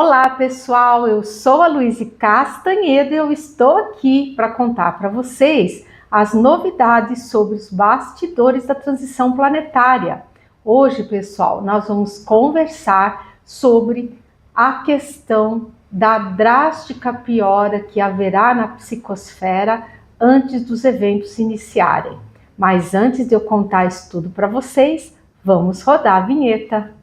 Olá pessoal, eu sou a Louise Castanhedo e eu estou aqui para contar para vocês as novidades sobre os bastidores da transição planetária. Hoje, pessoal, nós vamos conversar sobre a questão da drástica piora que haverá na psicosfera antes dos eventos se iniciarem. Mas antes de eu contar isso tudo para vocês, vamos rodar a vinheta.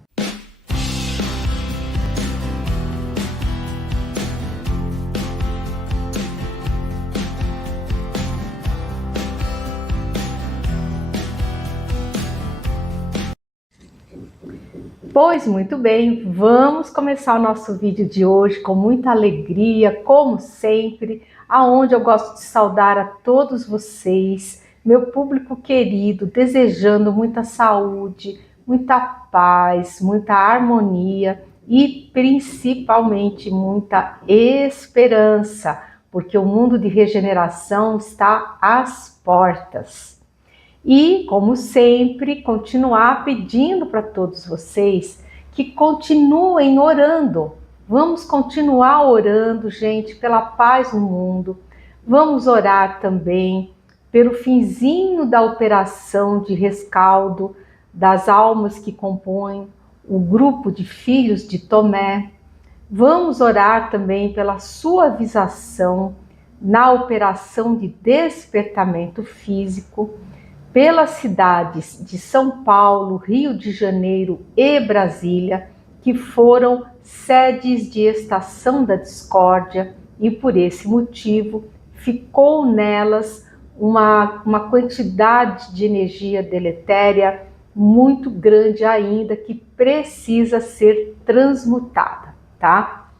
Pois muito bem, vamos começar o nosso vídeo de hoje com muita alegria, como sempre, aonde eu gosto de saudar a todos vocês, meu público querido, desejando muita saúde, muita paz, muita harmonia e principalmente muita esperança, porque o mundo de regeneração está às portas. E, como sempre, continuar pedindo para todos vocês que continuem orando. Vamos continuar orando, gente, pela paz no mundo. Vamos orar também pelo finzinho da operação de rescaldo das almas que compõem o grupo de filhos de Tomé. Vamos orar também pela suavização na operação de despertamento físico, pelas cidades de São Paulo, Rio de Janeiro e Brasília, que foram sedes de estação da discórdia e por esse motivo ficou nelas uma quantidade de energia deletéria muito grande ainda que precisa ser transmutada, tá?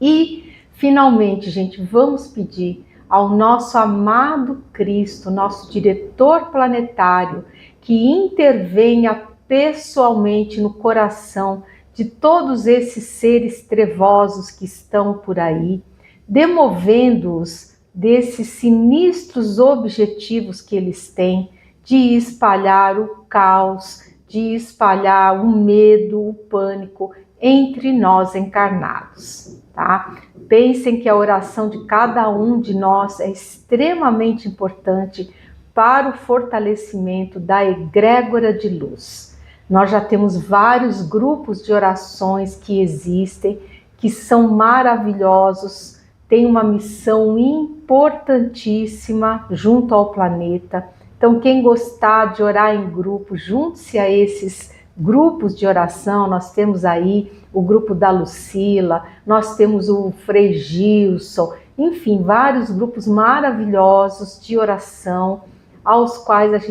E finalmente, gente, vamos pedir ao nosso amado Cristo, nosso diretor planetário, que intervenha pessoalmente no coração de todos esses seres trevosos que estão por aí, demovendo-os desses sinistros objetivos que eles têm de espalhar o caos, de espalhar o medo, o pânico entre nós encarnados, tá? Pensem que a oração de cada um de nós é extremamente importante para o fortalecimento da egrégora de luz. Nós já temos vários grupos de orações que existem, que são maravilhosos, têm uma missão importantíssima junto ao planeta. Então, quem gostar de orar em grupo, junte-se a esses grupos de oração. Nós temos aí o grupo da Lucila, nós temos o Frei Gilson, enfim, vários grupos maravilhosos de oração, aos quais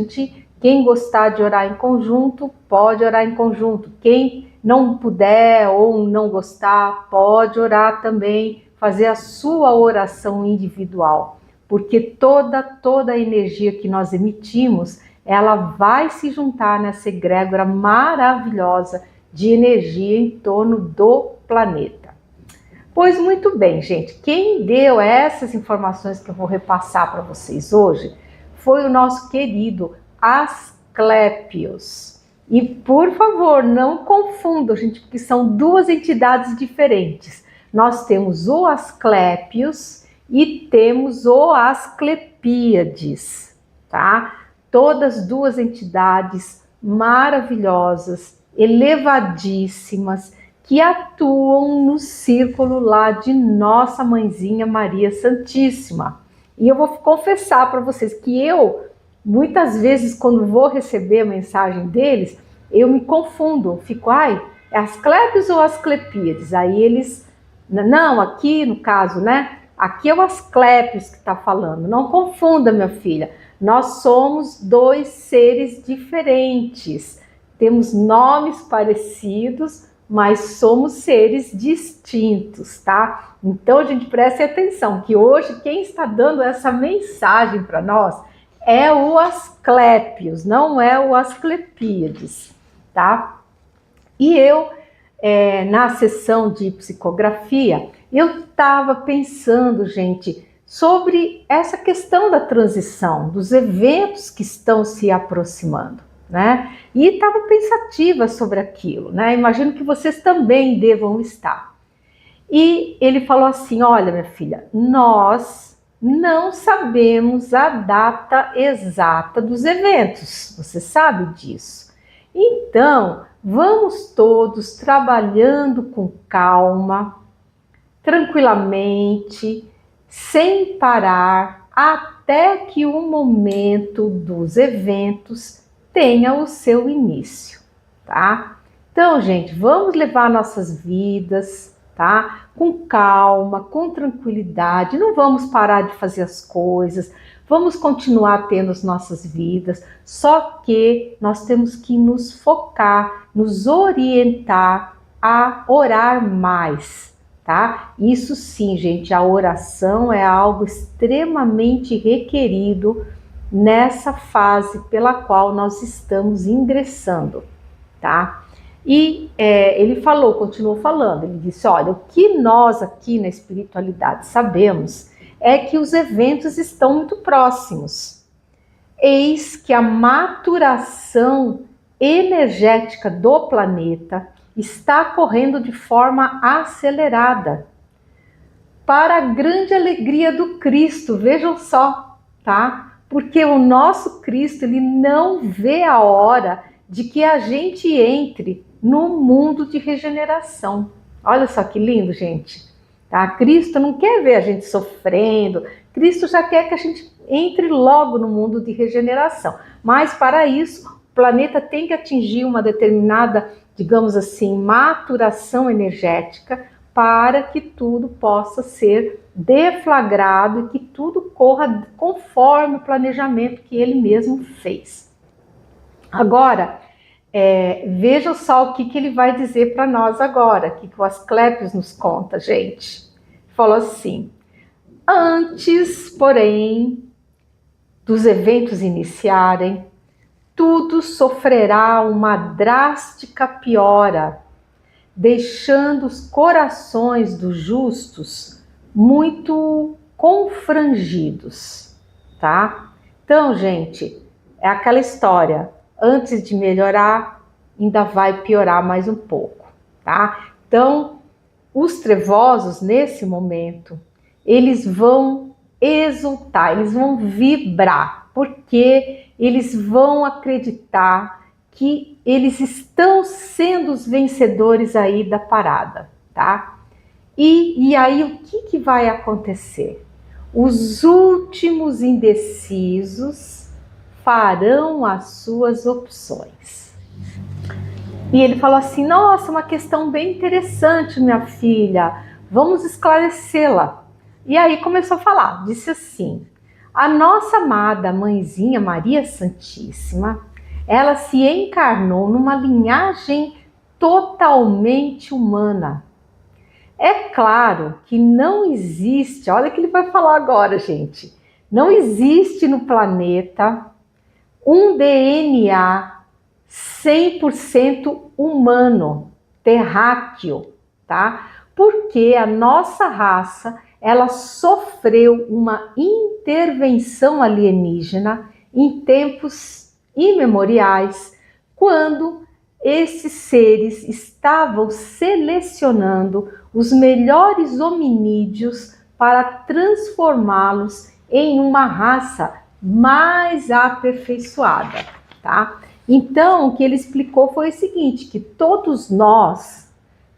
quem gostar de orar em conjunto, pode orar em conjunto. Quem não puder ou não gostar, pode orar também, fazer a sua oração individual, porque toda a energia que nós emitimos, ela vai se juntar nessa egrégora maravilhosa de energia em torno do planeta. Pois muito bem, gente, quem deu essas informações que eu vou repassar para vocês hoje foi o nosso querido Asclépios. E por favor, não confundam, gente, porque são duas entidades diferentes. Nós temos o Asclépios e temos o Asclepíades, tá? Todas duas entidades maravilhosas, elevadíssimas, que atuam no círculo lá de nossa mãezinha Maria Santíssima. E eu vou confessar para vocês que eu, muitas vezes, quando vou receber a mensagem deles, eu me confundo, fico, é Asclépios ou Asclepíades? Aí eles, não, aqui no caso, né? Aqui é o Asclépios que está falando, não confunda, minha filha. Nós somos dois seres diferentes, temos nomes parecidos, mas somos seres distintos, tá? Então, gente, preste atenção, que hoje quem está dando essa mensagem para nós é o Asclépios, não é o Asclepíades, tá? E eu, na sessão de psicografia, eu estava pensando, gente, sobre essa questão da transição, dos eventos que estão se aproximando, né? E estava pensativa sobre aquilo, né? Imagino que vocês também devam estar. E ele falou assim: olha, minha filha, nós não sabemos a data exata dos eventos, você sabe disso. Então, vamos todos trabalhando com calma, tranquilamente, sem parar, até que o momento dos eventos tenha o seu início, tá? Então, gente, vamos levar nossas vidas, tá? Com calma, com tranquilidade, não vamos parar de fazer as coisas, vamos continuar tendo as nossas vidas, só que nós temos que nos focar, nos orientar a orar mais, tá? Isso sim, gente, a oração é algo extremamente requerido nessa fase pela qual nós estamos ingressando, tá? E ele continuou falando, ele disse, olha, o que nós aqui na espiritualidade sabemos é que os eventos estão muito próximos. Eis que a maturação energética do planeta está correndo de forma acelerada, para a grande alegria do Cristo, vejam só, tá? Porque o nosso Cristo, ele não vê a hora de que a gente entre no mundo de regeneração. Olha só que lindo, gente. Tá? Cristo não quer ver a gente sofrendo, Cristo já quer que a gente entre logo no mundo de regeneração. Mas para isso, o planeta tem que atingir uma determinada, digamos assim, maturação energética para que tudo possa ser deflagrado e que tudo corra conforme o planejamento que ele mesmo fez. Agora, veja só o que ele vai dizer para nós agora, o que o Asclepios nos conta, gente. Falou assim: antes, porém, dos eventos iniciarem, tudo sofrerá uma drástica piora, deixando os corações dos justos muito confrangidos, tá? Então, gente, é aquela história, antes de melhorar, ainda vai piorar mais um pouco, tá? Então, os trevosos, nesse momento, eles vão exultar, eles vão vibrar, porque eles vão acreditar que eles estão sendo os vencedores aí da parada, tá? E aí o que vai acontecer? Os últimos indecisos farão as suas opções. E ele falou assim: nossa, uma questão bem interessante, minha filha, vamos esclarecê-la. E aí começou a falar, disse assim: a nossa amada mãezinha Maria Santíssima, ela se encarnou numa linhagem totalmente humana. É claro que não existe, olha o que ele vai falar agora, gente, não existe no planeta um DNA 100% humano, terráqueo, tá? Porque a nossa raça, ela sofreu uma intervenção alienígena em tempos imemoriais, quando esses seres estavam selecionando os melhores hominídeos para transformá-los em uma raça mais aperfeiçoada, tá? Então, o que ele explicou foi o seguinte, que todos nós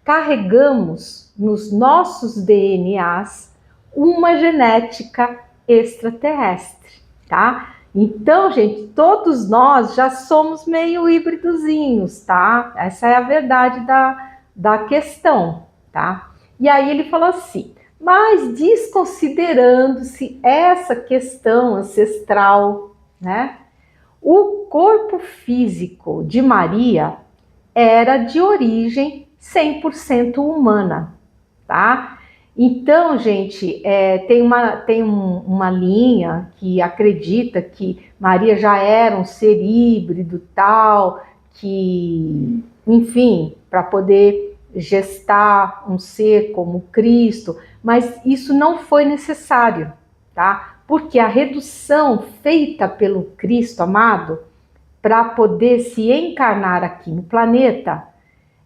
carregamos nos nossos DNAs uma genética extraterrestre, tá? Então, gente, todos nós já somos meio híbridozinhos, tá? Essa é a verdade da questão, tá? E aí ele falou assim: mas desconsiderando-se essa questão ancestral, né? O corpo físico de Maria era de origem 100% humana, tá? Então, gente, tem uma linha que acredita que Maria já era um ser híbrido, tal, que, enfim, para poder gestar um ser como Cristo, mas isso não foi necessário, tá? Porque a redução feita pelo Cristo amado para poder se encarnar aqui no planeta,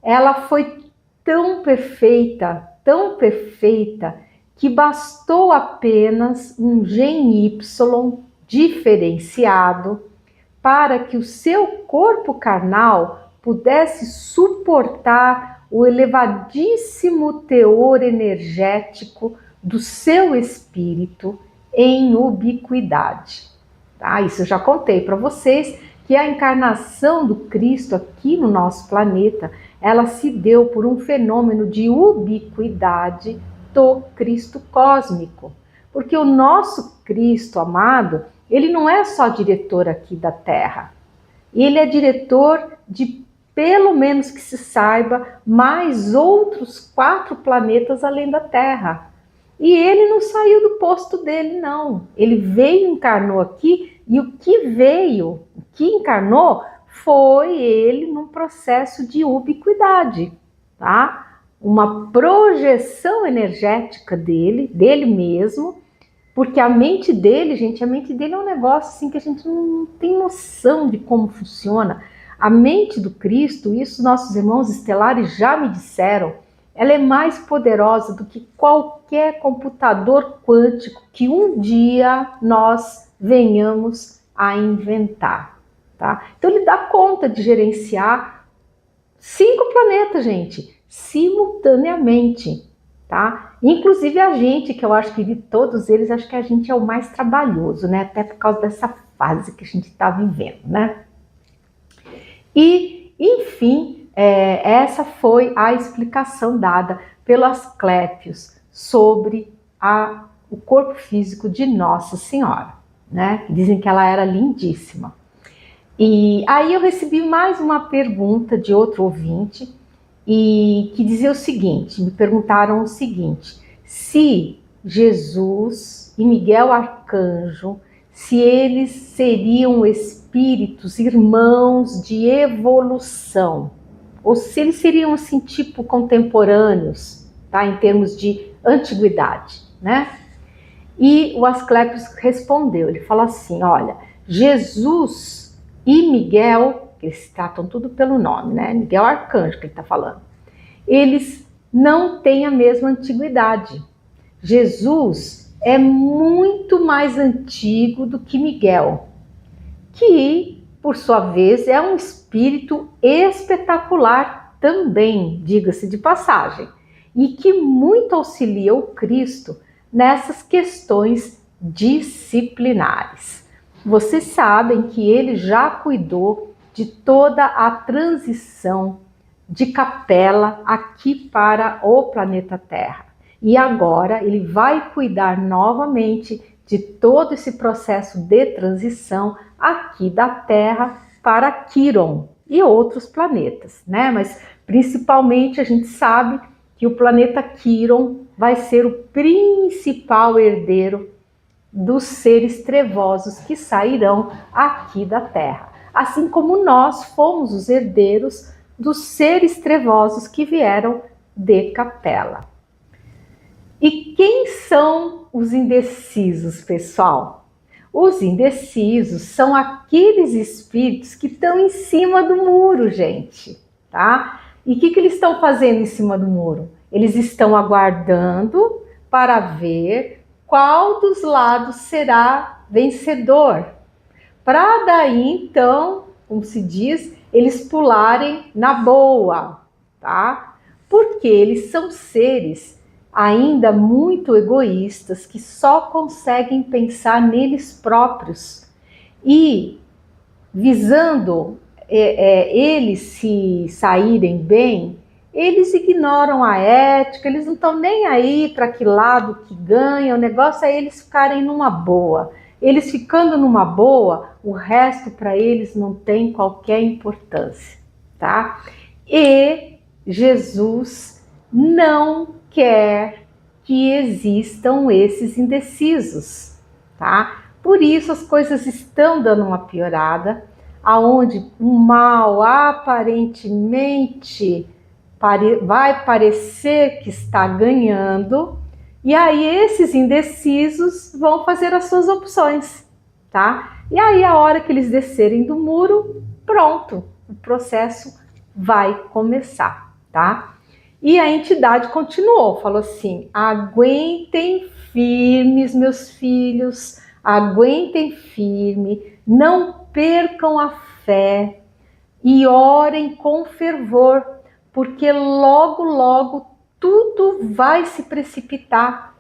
ela foi tão perfeita, tão perfeita que bastou apenas um gene Y diferenciado para que o seu corpo carnal pudesse suportar o elevadíssimo teor energético do seu espírito em ubiquidade. Tá? Isso eu já contei para vocês, que a encarnação do Cristo aqui no nosso planeta, ela se deu por um fenômeno de ubiquidade do Cristo cósmico. Porque o nosso Cristo amado, ele não é só diretor aqui da Terra. Ele é diretor de, pelo menos que se saiba, mais outros 4 planetas além da Terra. E ele não saiu do posto dele, não. Ele veio e encarnou aqui, e o que encarnou, foi ele num processo de ubiquidade, tá? Uma projeção energética dele mesmo, porque a mente dele, gente, a mente dele é um negócio assim que a gente não tem noção de como funciona. A mente do Cristo, isso nossos irmãos estelares já me disseram, ela é mais poderosa do que qualquer computador quântico que um dia nós venhamos a inventar, tá? Então ele dá conta de gerenciar 5 planetas, gente, simultaneamente, tá? Inclusive a gente, que eu acho que de todos eles, acho que a gente é o mais trabalhoso, né? Até por causa dessa fase que a gente está vivendo, né? E, enfim, essa foi a explicação dada pelo Asclépios sobre o corpo físico de Nossa Senhora, né? Dizem que ela era lindíssima. E aí eu recebi mais uma pergunta de outro ouvinte, e que dizia o seguinte, me perguntaram o seguinte: se Jesus e Miguel Arcanjo, se eles seriam espíritos irmãos de evolução, ou se eles seriam assim tipo contemporâneos, tá, em termos de antiguidade, né? E o Asclépios respondeu, ele falou assim: olha, Jesus e Miguel, eles tratam tudo pelo nome, né? Miguel Arcanjo que ele está falando, eles não têm a mesma antiguidade. Jesus é muito mais antigo do que Miguel, que, por sua vez, é um espírito espetacular também, diga-se de passagem, e que muito auxilia o Cristo nessas questões disciplinares. Vocês sabem que ele já cuidou de toda a transição de capela aqui para o planeta Terra. E agora ele vai cuidar novamente de todo esse processo de transição aqui da Terra para Quiron e outros planetas, né? Mas principalmente a gente sabe que o planeta Quiron vai ser o principal herdeiro dos seres trevosos que sairão aqui da Terra. Assim como nós fomos os herdeiros dos seres trevosos que vieram de Capela. E quem são os indecisos, pessoal? Os indecisos são aqueles espíritos que estão em cima do muro, gente, tá? E o que eles estão fazendo em cima do muro? Eles estão aguardando para ver qual dos lados será vencedor. Para daí, então, como se diz, eles pularem na boa, tá? Porque eles são seres ainda muito egoístas, que só conseguem pensar neles próprios. E visando eles se saírem bem, eles ignoram a ética, eles não estão nem aí para que lado que ganha, o negócio é eles ficarem numa boa. Eles ficando numa boa, o resto para eles não tem qualquer importância, tá? E Jesus não quer que existam esses indecisos, tá? Por isso as coisas estão dando uma piorada, aonde o mal aparentemente vai parecer que está ganhando, e aí esses indecisos vão fazer as suas opções, tá? E aí a hora que eles descerem do muro, pronto, o processo vai começar, tá? E a entidade continuou, falou assim: aguentem firmes, meus filhos, aguentem firme, não percam a fé e orem com fervor, porque logo, logo tudo vai se precipitar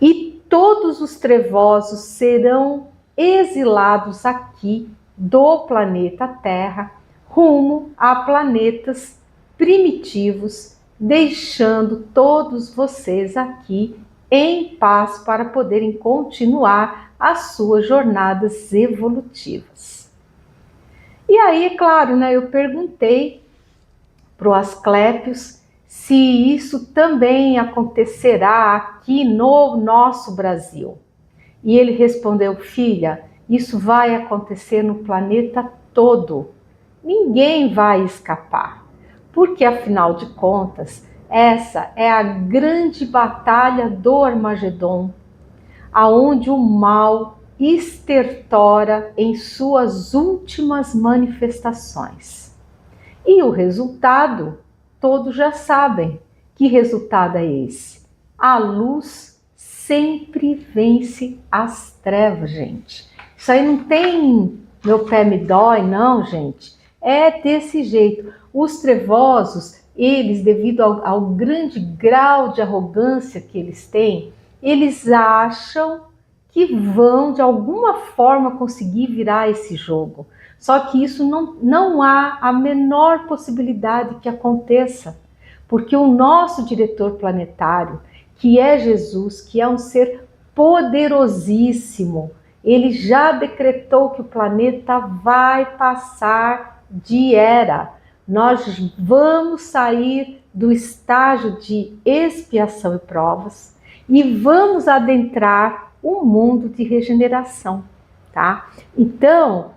e todos os trevosos serão exilados aqui do planeta Terra, rumo a planetas primitivos, deixando todos vocês aqui em paz para poderem continuar as suas jornadas evolutivas. E aí, é claro, né, eu perguntei para o Asclépios se isso também acontecerá aqui no nosso Brasil. E ele respondeu: filha, isso vai acontecer no planeta todo. Ninguém vai escapar, porque afinal de contas, essa é a grande batalha do Armagedon, aonde o mal estertora em suas últimas manifestações. E o resultado, todos já sabem. Que resultado é esse? A luz sempre vence as trevas, gente. Isso aí não tem meu pé me dói, não, gente. É desse jeito. Os trevosos, eles, devido ao grande grau de arrogância que eles têm, eles acham que vão, de alguma forma, conseguir virar esse jogo. Só que isso não há a menor possibilidade que aconteça, porque o nosso diretor planetário, que é Jesus, que é um ser poderosíssimo, ele já decretou que o planeta vai passar de era. Nós vamos sair do estágio de expiação e provas e vamos adentrar o mundo de regeneração, tá? Então,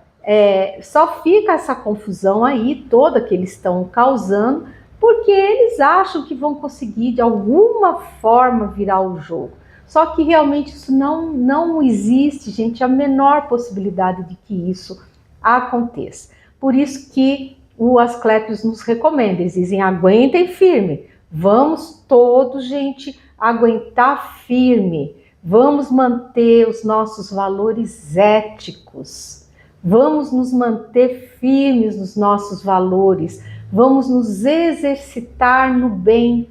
só fica essa confusão aí toda que eles estão causando, porque eles acham que vão conseguir de alguma forma virar o jogo. Só que realmente isso não existe, gente, a menor possibilidade de que isso aconteça. Por isso que o Asclépios nos recomenda, eles dizem: aguentem firme, vamos todos, gente, aguentar firme, vamos manter os nossos valores éticos, vamos nos manter firmes nos nossos valores, vamos nos exercitar no bem.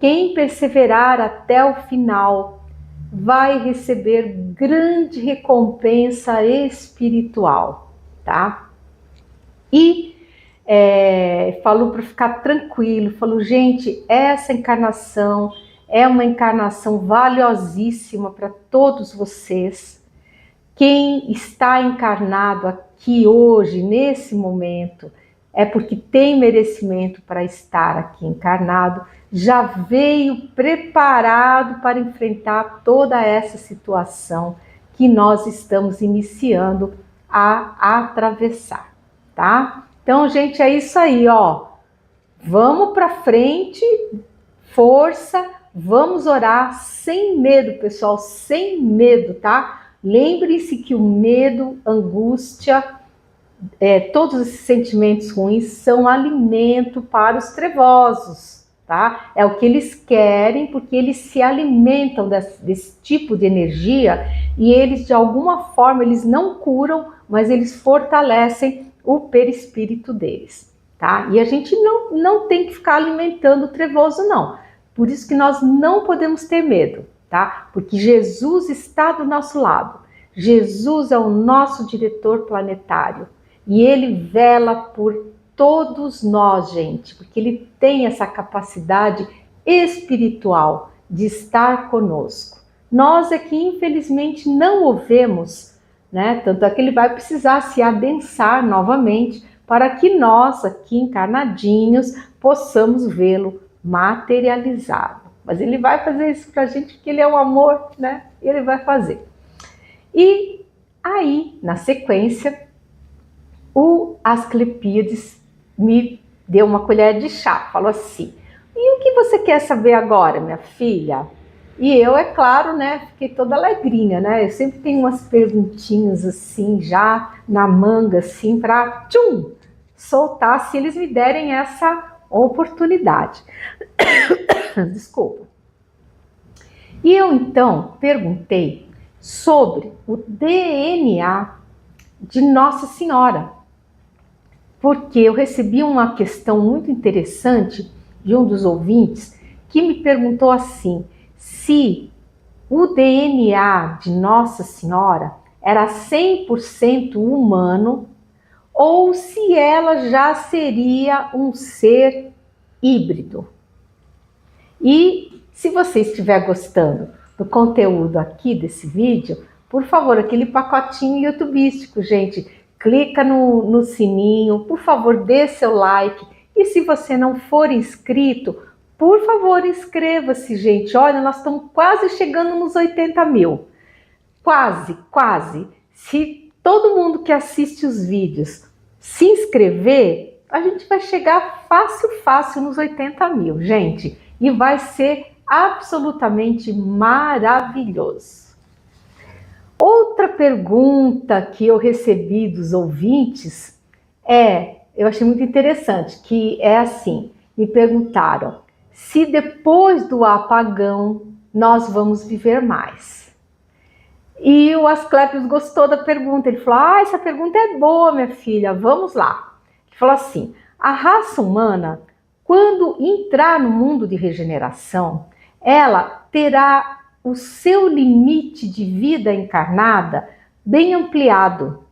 Quem perseverar até o final vai receber grande recompensa espiritual, tá? E falou para ficar tranquilo, falou: gente, essa encarnação é uma encarnação valiosíssima para todos vocês. Quem está encarnado aqui hoje, nesse momento, é porque tem merecimento para estar aqui encarnado, já veio preparado para enfrentar toda essa situação que nós estamos iniciando a atravessar, tá? Então, gente, é isso aí, ó. Vamos para frente, força, vamos orar sem medo, pessoal, sem medo, tá? Lembre-se que o medo, angústia, todos esses sentimentos ruins são alimento para os trevosos, tá? É o que eles querem, porque eles se alimentam desse tipo de energia e eles, de alguma forma, eles não curam, mas eles fortalecem o perispírito deles, tá? E a gente não tem que ficar alimentando o trevoso, não. Por isso que nós não podemos ter medo, tá? Porque Jesus está do nosso lado. Jesus é o nosso diretor planetário. E ele vela por todos nós, gente, porque ele tem essa capacidade espiritual de estar conosco. Nós é que infelizmente não o vemos, né? Tanto é que ele vai precisar se adensar novamente para que nós, aqui encarnadinhos, possamos vê-lo materializado. Mas ele vai fazer isso para a gente porque ele é um amor, né? Ele vai fazer. E aí, na sequência, o Asclepíades me deu uma colher de chá, falou assim: e o que você quer saber agora, minha filha? E eu, é claro, né, fiquei toda alegrinha, né? Eu sempre tenho umas perguntinhas assim, já na manga, assim, para soltar, se eles me derem essa oportunidade. Desculpa. E eu então perguntei sobre o DNA de Nossa Senhora, porque eu recebi uma questão muito interessante de um dos ouvintes que me perguntou assim, se o DNA de Nossa Senhora era 100% humano ou se ela já seria um ser híbrido. E se você estiver gostando do conteúdo aqui desse vídeo, por favor, aquele pacotinho youtubístico, gente, clica no sininho, por favor, dê seu like. E se você não for inscrito, por favor, inscreva-se, gente. Olha, nós estamos quase chegando nos 80 mil. Quase. Se todo mundo que assiste os vídeos se inscrever, a gente vai chegar fácil nos 80 mil, gente. E vai ser absolutamente maravilhoso. Outra pergunta que eu recebi dos ouvintes eu achei muito interessante, que é assim, me perguntaram se depois do apagão nós vamos viver mais. E o Asclepios gostou da pergunta, ele falou, essa pergunta é boa, minha filha, vamos lá. Ele falou assim, a raça humana, quando entrar no mundo de regeneração, ela terá o seu limite de vida encarnada bem ampliado,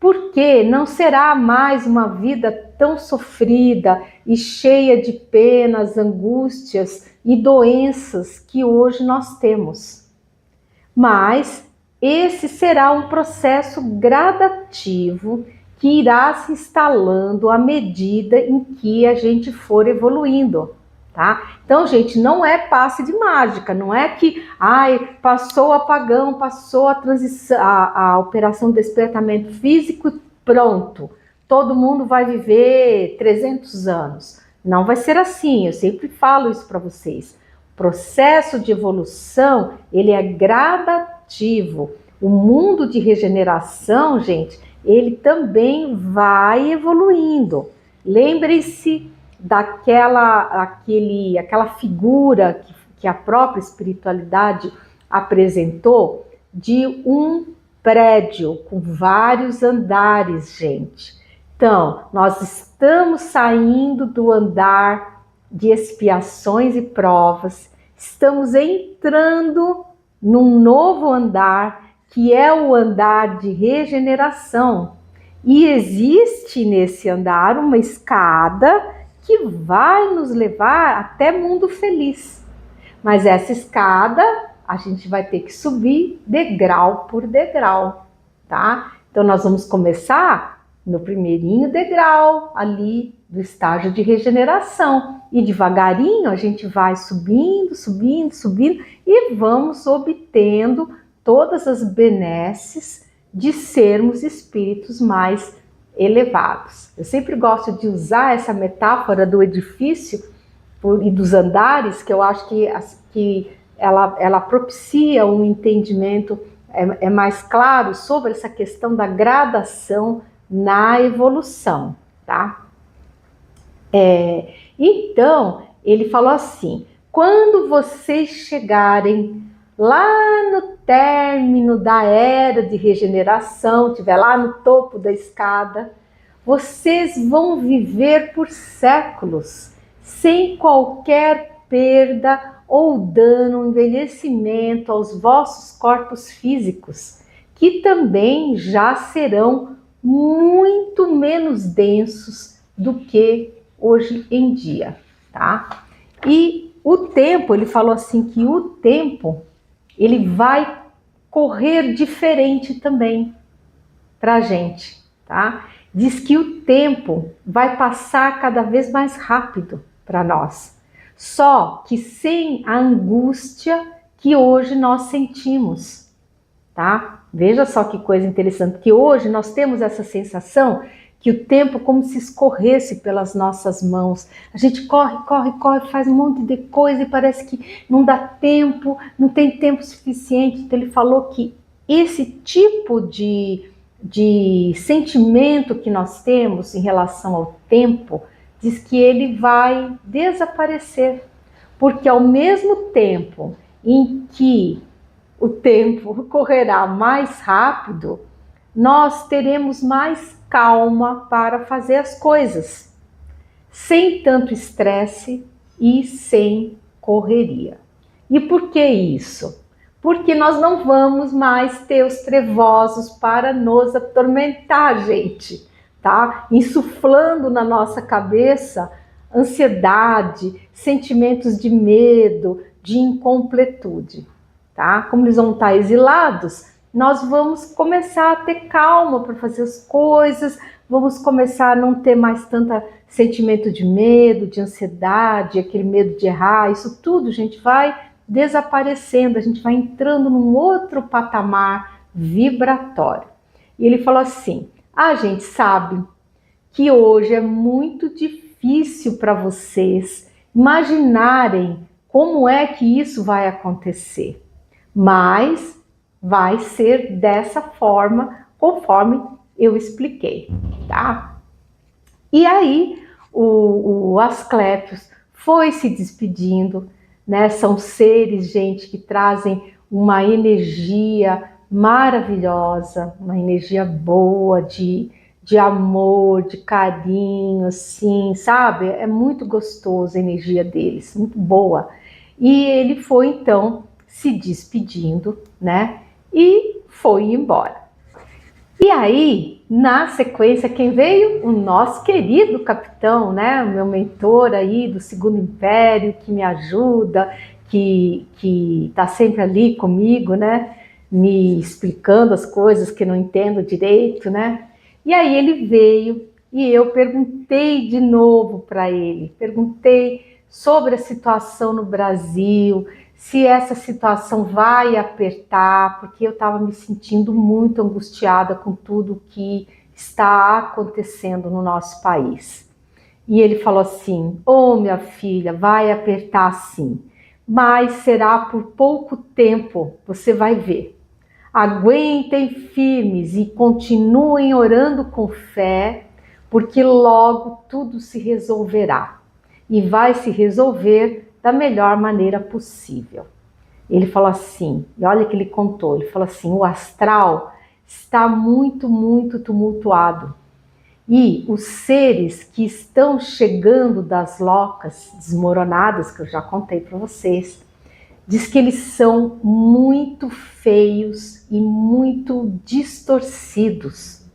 porque não será mais uma vida tão sofrida e cheia de penas, angústias e doenças que hoje nós temos. Mas esse será um processo gradativo que irá se instalando à medida em que a gente for evoluindo. Tá? Então, gente, não é passe de mágica, não é que passou o apagão, passou a transição, a operação de despertamento físico, pronto, todo mundo vai viver 300 anos. Não vai ser assim, eu sempre falo isso para vocês. O processo de evolução, ele é gradativo. O mundo de regeneração, gente, ele também vai evoluindo. Lembre-se daquela figura que a própria espiritualidade apresentou de um prédio com vários andares, gente. Então, nós estamos saindo do andar de expiações e provas, estamos entrando num novo andar, que é o andar de regeneração. E existe nesse andar uma escada que vai nos levar até mundo feliz. Mas essa escada a gente vai ter que subir degrau por degrau, tá? Então nós vamos começar no primeirinho degrau ali do estágio de regeneração e devagarinho a gente vai subindo e vamos obtendo todas as benesses de sermos espíritos mais elevados. Eu sempre gosto de usar essa metáfora do edifício e dos andares, que eu acho que ela propicia um entendimento mais claro sobre essa questão da gradação na evolução, tá? Então, ele falou assim, quando vocês chegarem lá no término da era de regeneração, estiver lá no topo da escada, vocês vão viver por séculos, sem qualquer perda ou dano, envelhecimento aos vossos corpos físicos, que também já serão muito menos densos do que hoje em dia, tá? E o tempo, ele falou assim que o tempo, ele vai correr diferente também pra gente, tá? Diz que o tempo vai passar cada vez mais rápido para nós, só que sem a angústia que hoje nós sentimos, tá? Veja só que coisa interessante, que hoje nós temos essa sensação que o tempo como se escorresse pelas nossas mãos. A gente corre, faz um monte de coisa e parece que não dá tempo, não tem tempo suficiente. Então ele falou que esse tipo de sentimento que nós temos em relação ao tempo diz que ele vai desaparecer, porque ao mesmo tempo em que o tempo correrá mais rápido, nós teremos mais calma para fazer as coisas, sem tanto estresse e sem correria. E por que isso? Porque nós não vamos mais ter os trevosos para nos atormentar, gente, tá? Insuflando na nossa cabeça ansiedade, sentimentos de medo, de incompletude, tá? Como eles vão estar exilados, nós vamos começar a ter calma para fazer as coisas, vamos começar a não ter mais tanto sentimento de medo, de ansiedade, aquele medo de errar, isso tudo, gente, vai desaparecendo, a gente vai entrando num outro patamar vibratório. E ele falou assim, a gente sabe que hoje é muito difícil para vocês imaginarem como é que isso vai acontecer, mas vai ser dessa forma, conforme eu expliquei, tá? E aí o Asclépios foi se despedindo, né? São seres, gente, que trazem uma energia maravilhosa, uma energia boa de amor, de carinho, assim, sabe? É muito gostoso a energia deles, muito boa. E ele foi, então, se despedindo, né? E foi embora. E aí, na sequência, quem veio? O nosso querido capitão, né? O meu mentor aí do Segundo Império, que me ajuda, que tá sempre ali comigo, né? Me explicando as coisas que não entendo direito, né? E aí ele veio e eu perguntei de novo para ele, perguntei sobre a situação no Brasil, se essa situação vai apertar, porque eu estava me sentindo muito angustiada com tudo que está acontecendo no nosso país. E ele falou assim, minha filha, vai apertar sim, mas será por pouco tempo, você vai ver. Aguentem firmes e continuem orando com fé, porque logo tudo se resolverá. E vai se resolver da melhor maneira possível. Ele falou assim, e olha que ele contou, ele falou assim, o astral está muito, muito tumultuado. E os seres que estão chegando das locas desmoronadas, que eu já contei para vocês, diz que eles são muito feios e muito distorcidos.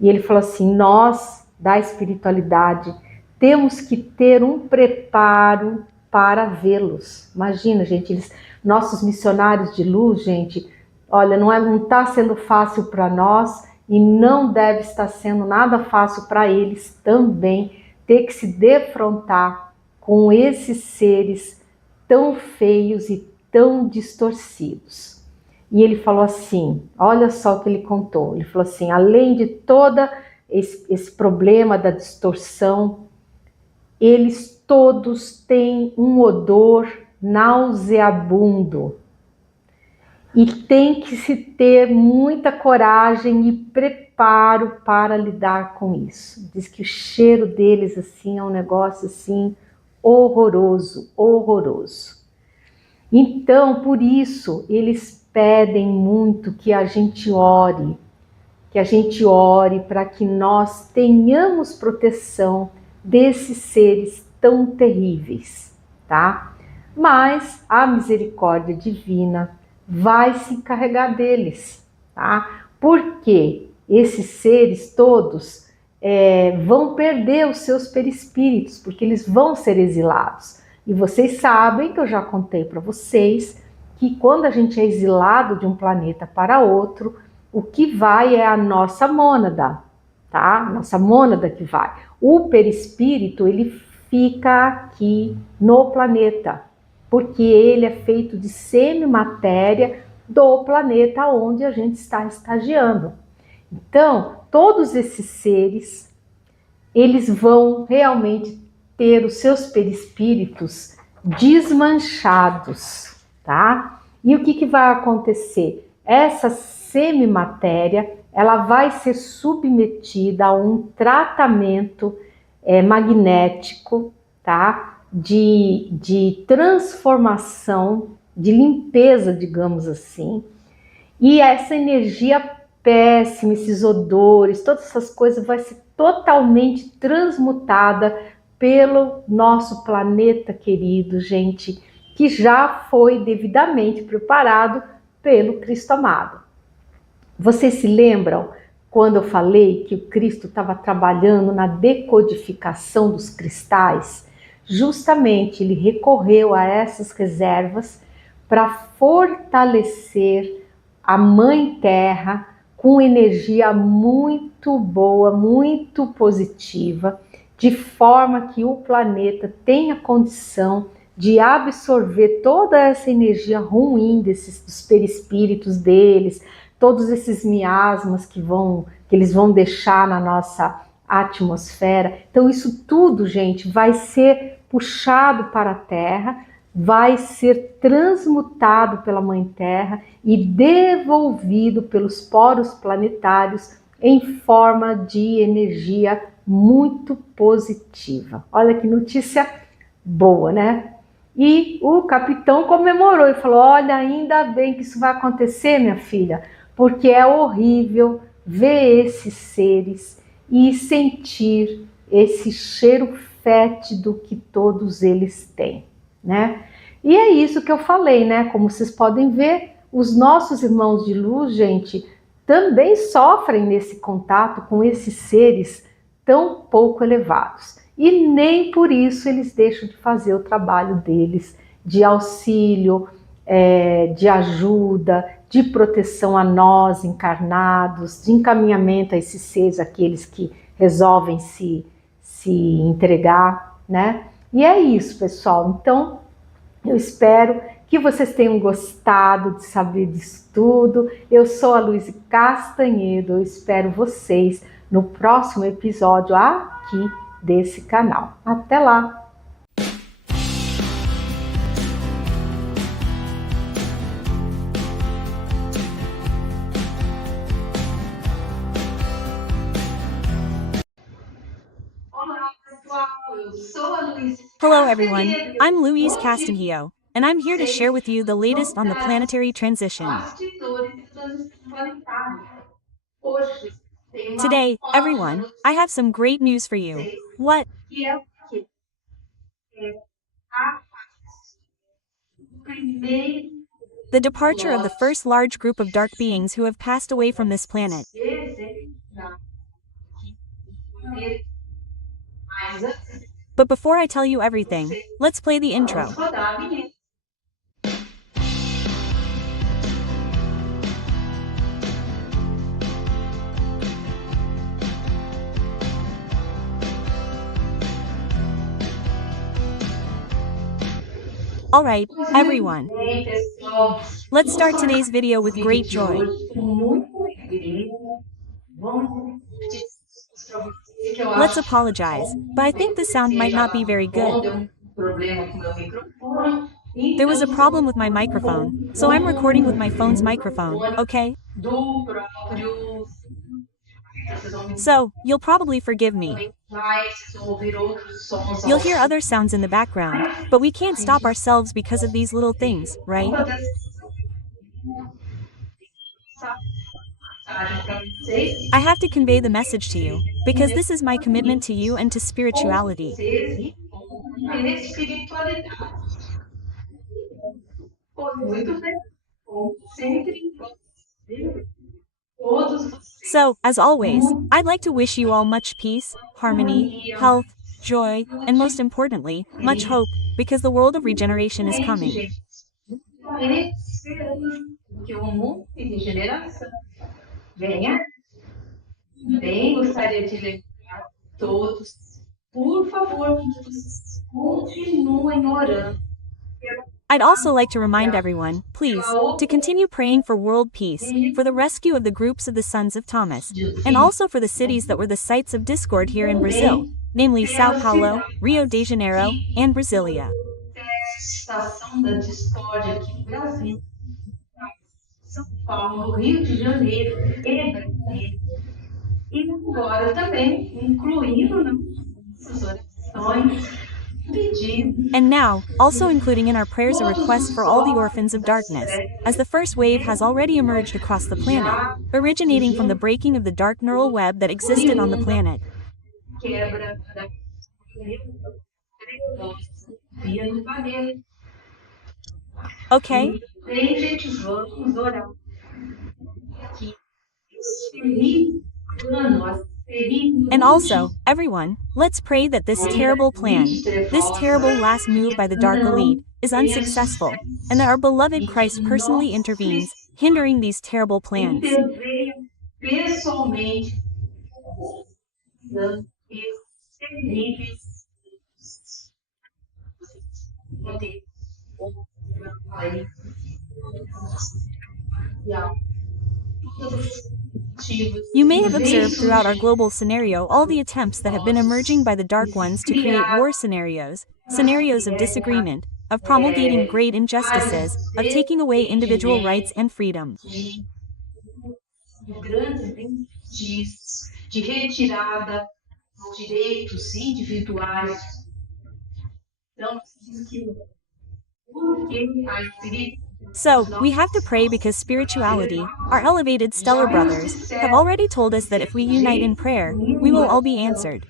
E ele falou assim, nós da espiritualidade temos que ter um preparo para vê-los. Imagina, gente, nossos missionários de luz, gente, olha, não está sendo fácil para nós e não deve estar sendo nada fácil para eles também ter que se defrontar com esses seres tão feios e tão distorcidos. E ele falou assim, olha só o que ele contou, ele falou assim, além de todo esse problema da distorção, eles todos têm um odor nauseabundo. E tem que se ter muita coragem e preparo para lidar com isso. Diz que o cheiro deles assim é um negócio assim horroroso, horroroso. Então, por isso, eles pedem muito que a gente ore para que nós tenhamos proteção desses seres tão terríveis, tá? Mas a misericórdia divina vai se encarregar deles, tá? Porque esses seres todos vão perder os seus perispíritos, porque eles vão ser exilados. E vocês sabem que eu já contei para vocês que quando a gente é exilado de um planeta para outro, o que vai é a nossa mônada, tá? Nossa mônada que vai. O perispírito, ele fica aqui no planeta, porque ele é feito de semimatéria do planeta onde a gente está estagiando. Então, todos esses seres, eles vão realmente ter os seus perispíritos desmanchados, tá? E o que vai acontecer? Essa semimatéria, ela vai ser submetida a um tratamento magnético, tá? De transformação, de limpeza, digamos assim. E essa energia péssima, esses odores, todas essas coisas vai ser totalmente transmutada pelo nosso planeta querido, gente, que já foi devidamente preparado pelo Cristo amado. Vocês se lembram quando eu falei que o Cristo estava trabalhando na decodificação dos cristais? Justamente ele recorreu a essas reservas para fortalecer a Mãe Terra com energia muito boa, muito positiva, de forma que o planeta tenha condição de absorver toda essa energia ruim dos perispíritos deles, todos esses miasmas que eles vão deixar na nossa atmosfera. Então isso tudo, gente, vai ser puxado para a Terra, vai ser transmutado pela Mãe Terra e devolvido pelos poros planetários em forma de energia muito positiva. Olha que notícia boa, né? E o capitão comemorou e falou: olha, ainda bem que isso vai acontecer, minha filha, porque é horrível ver esses seres e sentir esse cheiro fétido que todos eles têm, né? E é isso que eu falei, né? Como vocês podem ver, os nossos irmãos de luz, gente, também sofrem nesse contato com esses seres tão pouco elevados. E nem por isso eles deixam de fazer o trabalho deles de auxílio, de ajuda, de proteção a nós encarnados, de encaminhamento a esses seres, aqueles que resolvem se entregar, né? E é isso, pessoal. Então, eu espero que vocês tenham gostado de saber disso tudo. Eu sou a Louise Castanhedo, eu espero vocês no próximo episódio aqui desse canal. Até lá! Hello everyone, I'm Louise Castanhedo, and I'm here to share with you the latest on the planetary transition. Today, everyone, I have some great news for you. What? The departure of the first large group of dark beings who have passed away from this planet. But before I tell you everything, let's play the intro. Alright, everyone. Let's start today's video with great joy. Let's apologize, but I think the sound might not be very good. There was a problem with my microphone, so I'm recording with my phone's microphone, okay? So, you'll probably forgive me. You'll hear other sounds in the background, but we can't stop ourselves because of these little things, right? I have to convey the message to you, because this is my commitment to you and to spirituality. So, as always, I'd like to wish you all much peace, harmony, health, joy, and most importantly, much hope, because the world of regeneration is coming. I'd also like to remind everyone, please, to continue praying for world peace, for the rescue of the groups of the sons of Thomas, and also for the cities that were the sites of discord here in Brazil, namely Sao Paulo, Rio de Janeiro, and Brasilia. And now, also including in our prayers a request for all the orphans of darkness, as the first wave has already emerged across the planet, originating from the breaking of the dark neural web that existed on the planet. Okay? And also, everyone, let's pray that this terrible plan, this terrible last move by the dark elite, is unsuccessful, and that our beloved Christ personally intervenes, hindering these terrible plans. You may have observed throughout our global scenario all the attempts that have been emerging by the dark ones to create war scenarios, scenarios of disagreement, of promulgating great injustices, of taking away individual rights and freedom. So, we have to pray because spirituality, our elevated stellar brothers, have already told us that if we unite in prayer, we will all be answered.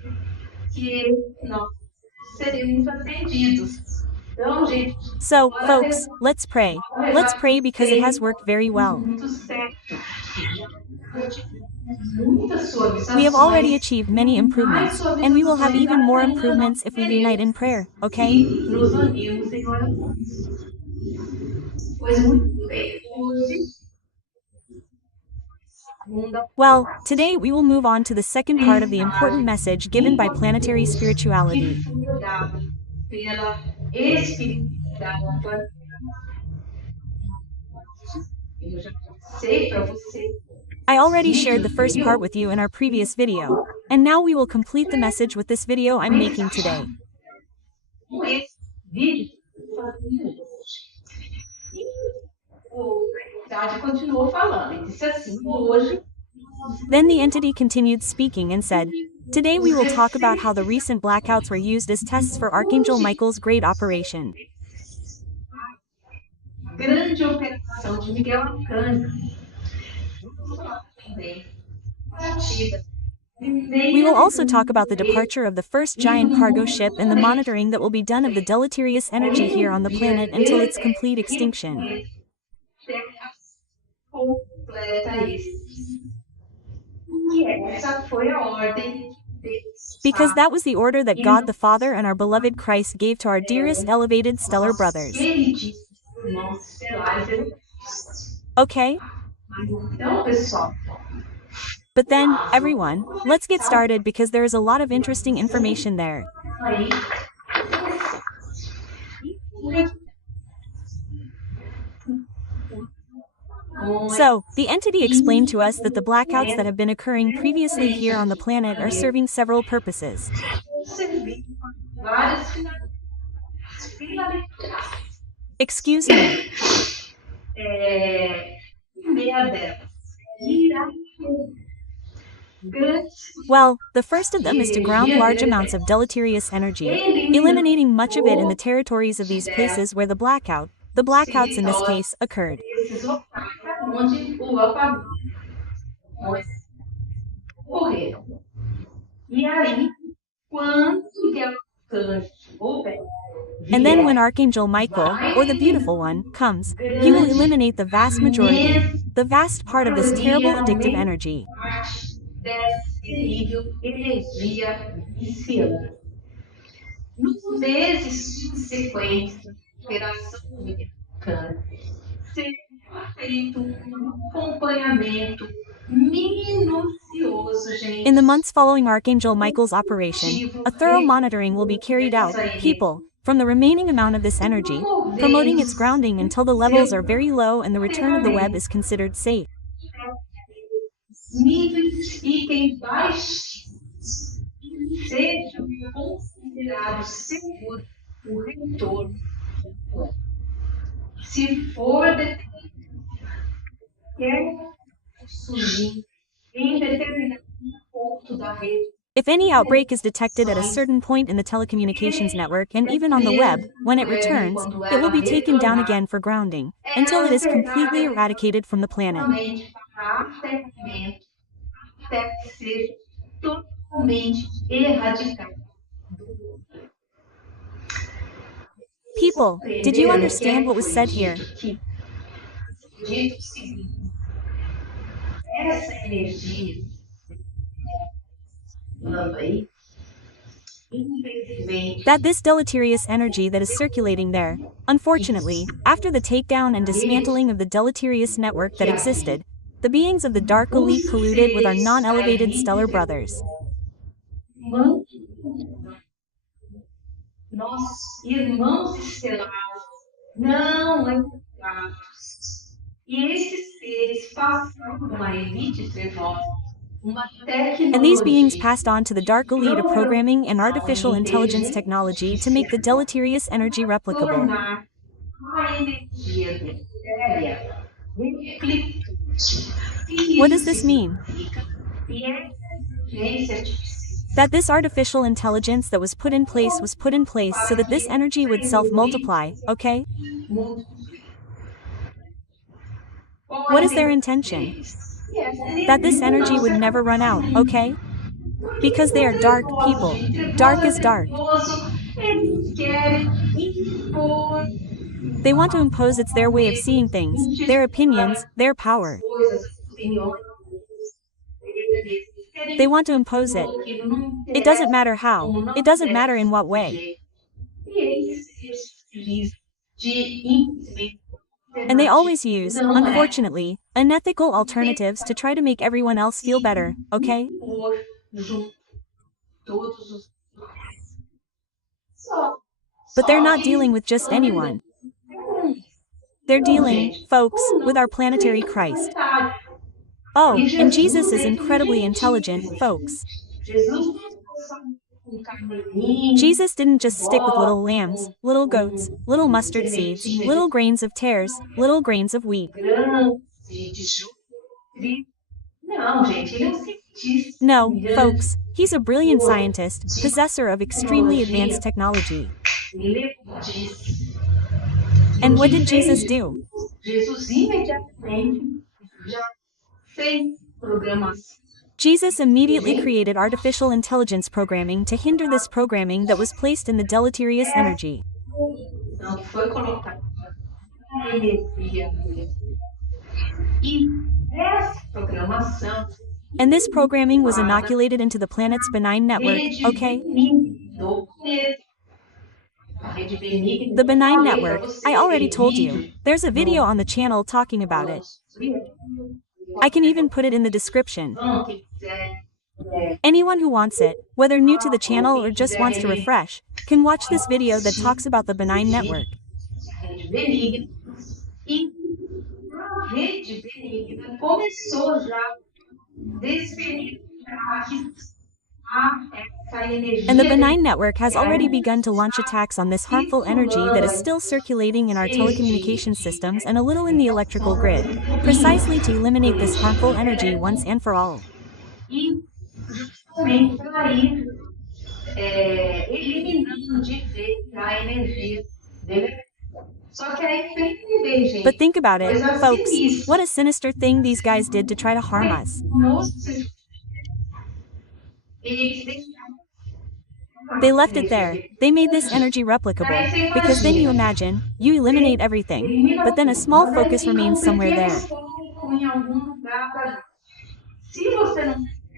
So, folks, let's pray. Let's pray because it has worked very well. We have already achieved many improvements, and we will have even more improvements if we unite in prayer, okay? Well, today we will move on to the second part of the important message given by planetary spirituality. I already shared the first part with you in our previous video, and now we will complete the message with this video I'm making today. Then the entity continued speaking and said, "Today we will talk about how the recent blackouts were used as tests for Archangel Michael's great operation. We will also talk about the departure of the first giant cargo ship and the monitoring that will be done of the deleterious energy here on the planet until its complete extinction. Because that was the order that God the Father and our beloved Christ gave to our dearest elevated stellar brothers. Okay? But then, everyone, let's get started because there is a lot of interesting information there. So, the entity explained to us that the blackouts that have been occurring previously here on the planet are serving several purposes. Excuse me. Well, the first of them is to ground large amounts of deleterious energy, eliminating much of it in the territories of these places where the blackouts in this case, occurred. And then when Archangel Michael, or the beautiful one, comes, he will eliminate the vast majority, the vast part of this terrible addictive energy. In the months following Archangel Michael's operation, a thorough monitoring will be carried out, people, from the remaining amount of this energy, promoting its grounding until the levels are very low and the return of the web is considered safe. If any outbreak is detected at a certain point in the telecommunications network and even on the web, when it returns, it will be taken down again for grounding, until it is completely eradicated from the planet. People, did you understand what was said here? That this deleterious energy that is circulating there, unfortunately, after the takedown and dismantling of the deleterious network that existed, the beings of the dark elite colluded with our non-elevated stellar brothers. Nossos irmãos estelares não elevados. E esses seres passaram à elite trevosa. And these beings passed on to the dark elite a programming and artificial intelligence technology to make the deleterious energy replicable. What does this mean? That this artificial intelligence that was put in place so that this energy would self-multiply, okay? What is their intention? That this energy would never run out, okay? Because they are dark people. Dark is dark. They want to impose it's their way of seeing things, their opinions, their power. They want to impose it. It doesn't matter how. It doesn't matter in what way. And they always use, unfortunately, unethical alternatives to try to make everyone else feel better, okay? But they're not dealing with just anyone. They're dealing, folks, with our planetary Christ. Oh, and Jesus is incredibly intelligent, folks. Jesus didn't just stick with little lambs, little goats, little mustard seeds, little grains of tares, little grains of wheat. No, folks, he's a brilliant scientist, possessor of extremely advanced technology. And what did Jesus do? Jesus immediately created artificial intelligence programming to hinder this programming that was placed in the deleterious energy. And this programming was inoculated into the planet's benign network, okay? The benign network, I already told you. There's a video on the channel talking about it. I can even put it in the description. Anyone who wants it, whether new to the channel or just wants to refresh, can watch this video that talks about the benign network. And the benign network has already begun to launch attacks on this harmful energy that is still circulating in our telecommunication systems and a little in the electrical grid, precisely to eliminate this harmful energy once and for all. But think about it, folks, what a sinister thing these guys did to try to harm us. They left it there. They made this energy replicable, because then you imagine, you eliminate everything, but then a small focus remains somewhere there.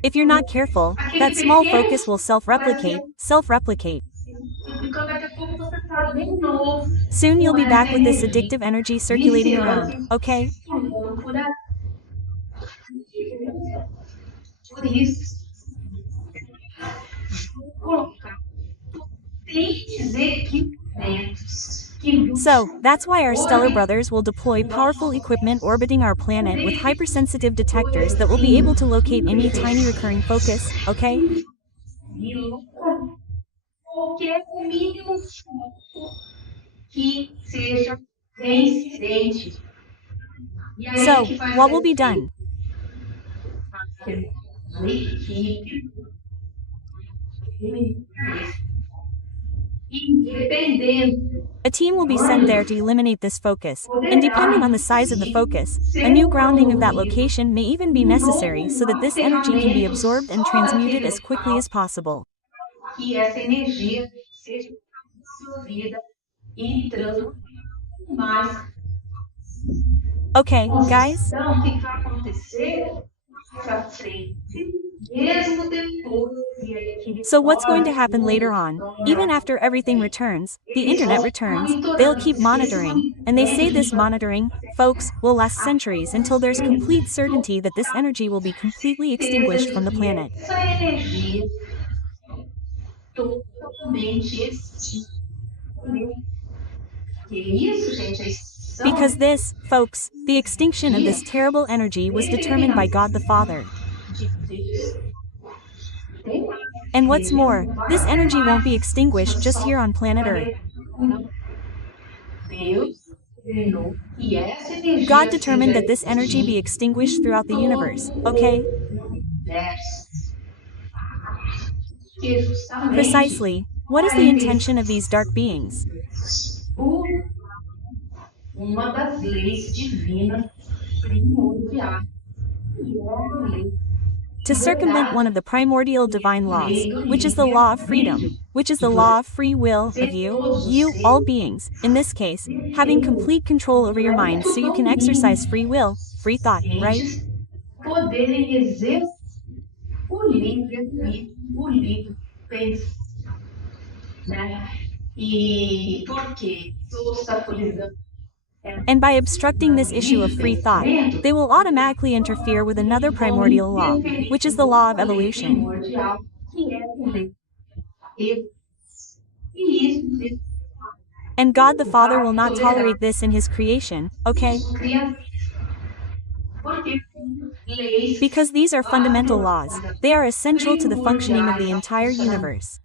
If you're not careful, that small focus will self-replicate. Soon you'll be back with this addictive energy circulating around, okay? So, that's why our stellar brothers will deploy powerful equipment orbiting our planet with hypersensitive detectors that will be able to locate any tiny recurring focus, okay? So, what will be done? A team will be sent there to eliminate this focus, and depending on the size of the focus, a new grounding of that location may even be necessary so that this energy can be absorbed and transmuted as quickly as possible. Okay, guys? So what's going to happen later on? Even after everything returns, the internet returns, they'll keep monitoring, and they say this monitoring, folks, will last centuries until there's complete certainty that this energy will be completely extinguished from the planet. Because this, folks, the extinction of this terrible energy was determined by God the Father. And what's more, this energy won't be extinguished just here on planet Earth. God determined that this energy be extinguished throughout the universe, okay? Precisely, what is the intention of these dark beings? To circumvent one of the primordial divine laws, which is the law of freedom, which is the law of free will of you, all beings, in this case, having complete control over your mind so you can exercise free will, free thought, right? And by obstructing this issue of free thought, they will automatically interfere with another primordial law, which is the law of evolution. And God the Father will not tolerate this in His creation, okay? Because these are fundamental laws, they are essential to the functioning of the entire universe.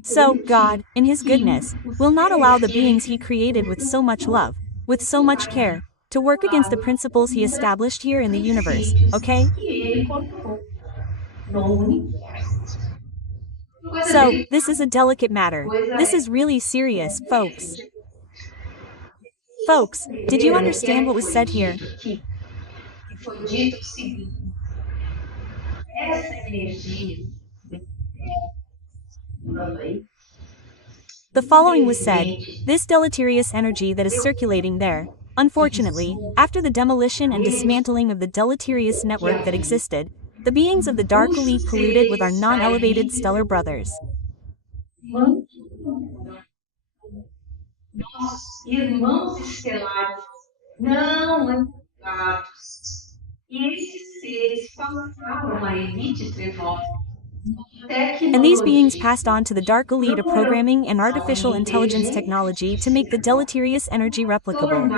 So, God, in His goodness, will not allow the beings He created with so much love, with so much care, to work against the principles He established here in the universe, okay? So, this is a delicate matter. This is really serious, folks. Folks, did you understand what was said here? The following was said: this deleterious energy that is circulating there, unfortunately, after the demolition and dismantling of the deleterious network that existed, the beings of the dark elite polluted with our non-elevated stellar brothers. And these beings passed on to the dark elite a programming and artificial intelligence technology to make the deleterious energy replicable.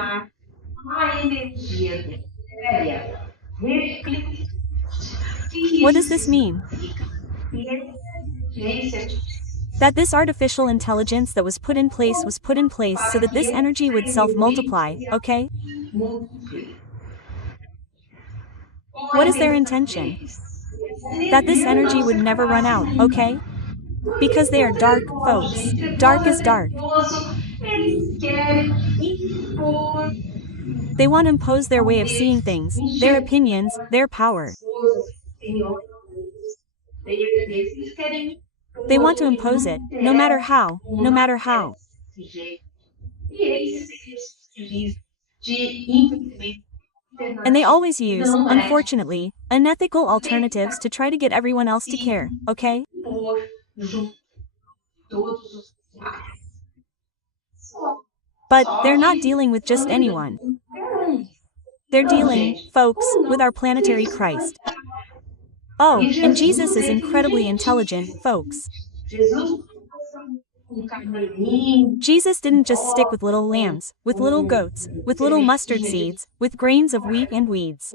What does this mean? That this artificial intelligence that was put in place so that this energy would self-multiply, okay? What is their intention? That this energy would never run out, okay? Because they are dark, folks. Dark is dark. They want to impose their way of seeing things, their opinions, their power. They want to impose it, no matter how, no matter how. And they always use, unfortunately, unethical alternatives to try to get everyone else to care, okay? But they're not dealing with just anyone. They're dealing, folks, with our planetary Christ. Oh, and Jesus is incredibly intelligent, folks. Jesus didn't just stick with little lambs, with little goats, with little mustard seeds, with grains of wheat and weeds.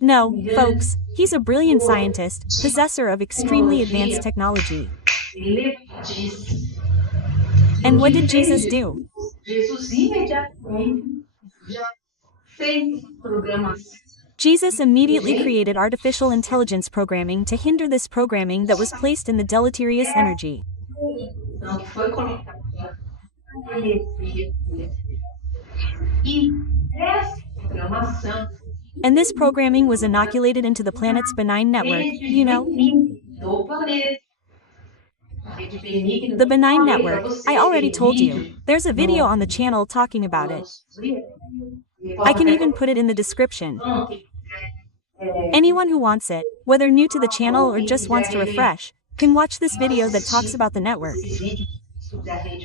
No, folks, he's a brilliant scientist, possessor of extremely advanced technology. And what did Jesus do? Jesus immediately created artificial intelligence programming to hinder this programming that was placed in the deleterious energy. And this programming was inoculated into the planet's benign network, you know? The benign network, I already told you. There's a video on the channel talking about it. I can even put it in the description. Anyone who wants it, whether new to the channel or just wants to refresh, can watch this video that talks about the network.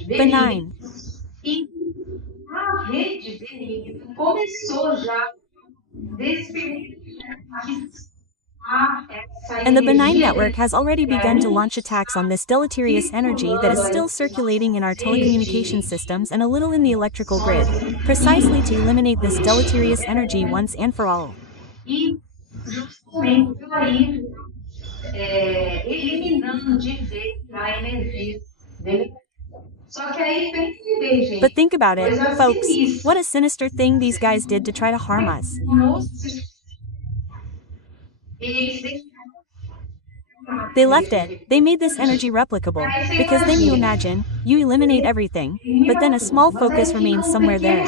Benign. And the benign network has already begun to launch attacks on this deleterious energy that is still circulating in our telecommunication systems and a little in the electrical grid, precisely to eliminate this deleterious energy once and for all. But think about it, folks, what a sinister thing these guys did to try to harm us. They left it, they made this energy replicable, because then you imagine, you eliminate everything, but then a small focus remains somewhere there.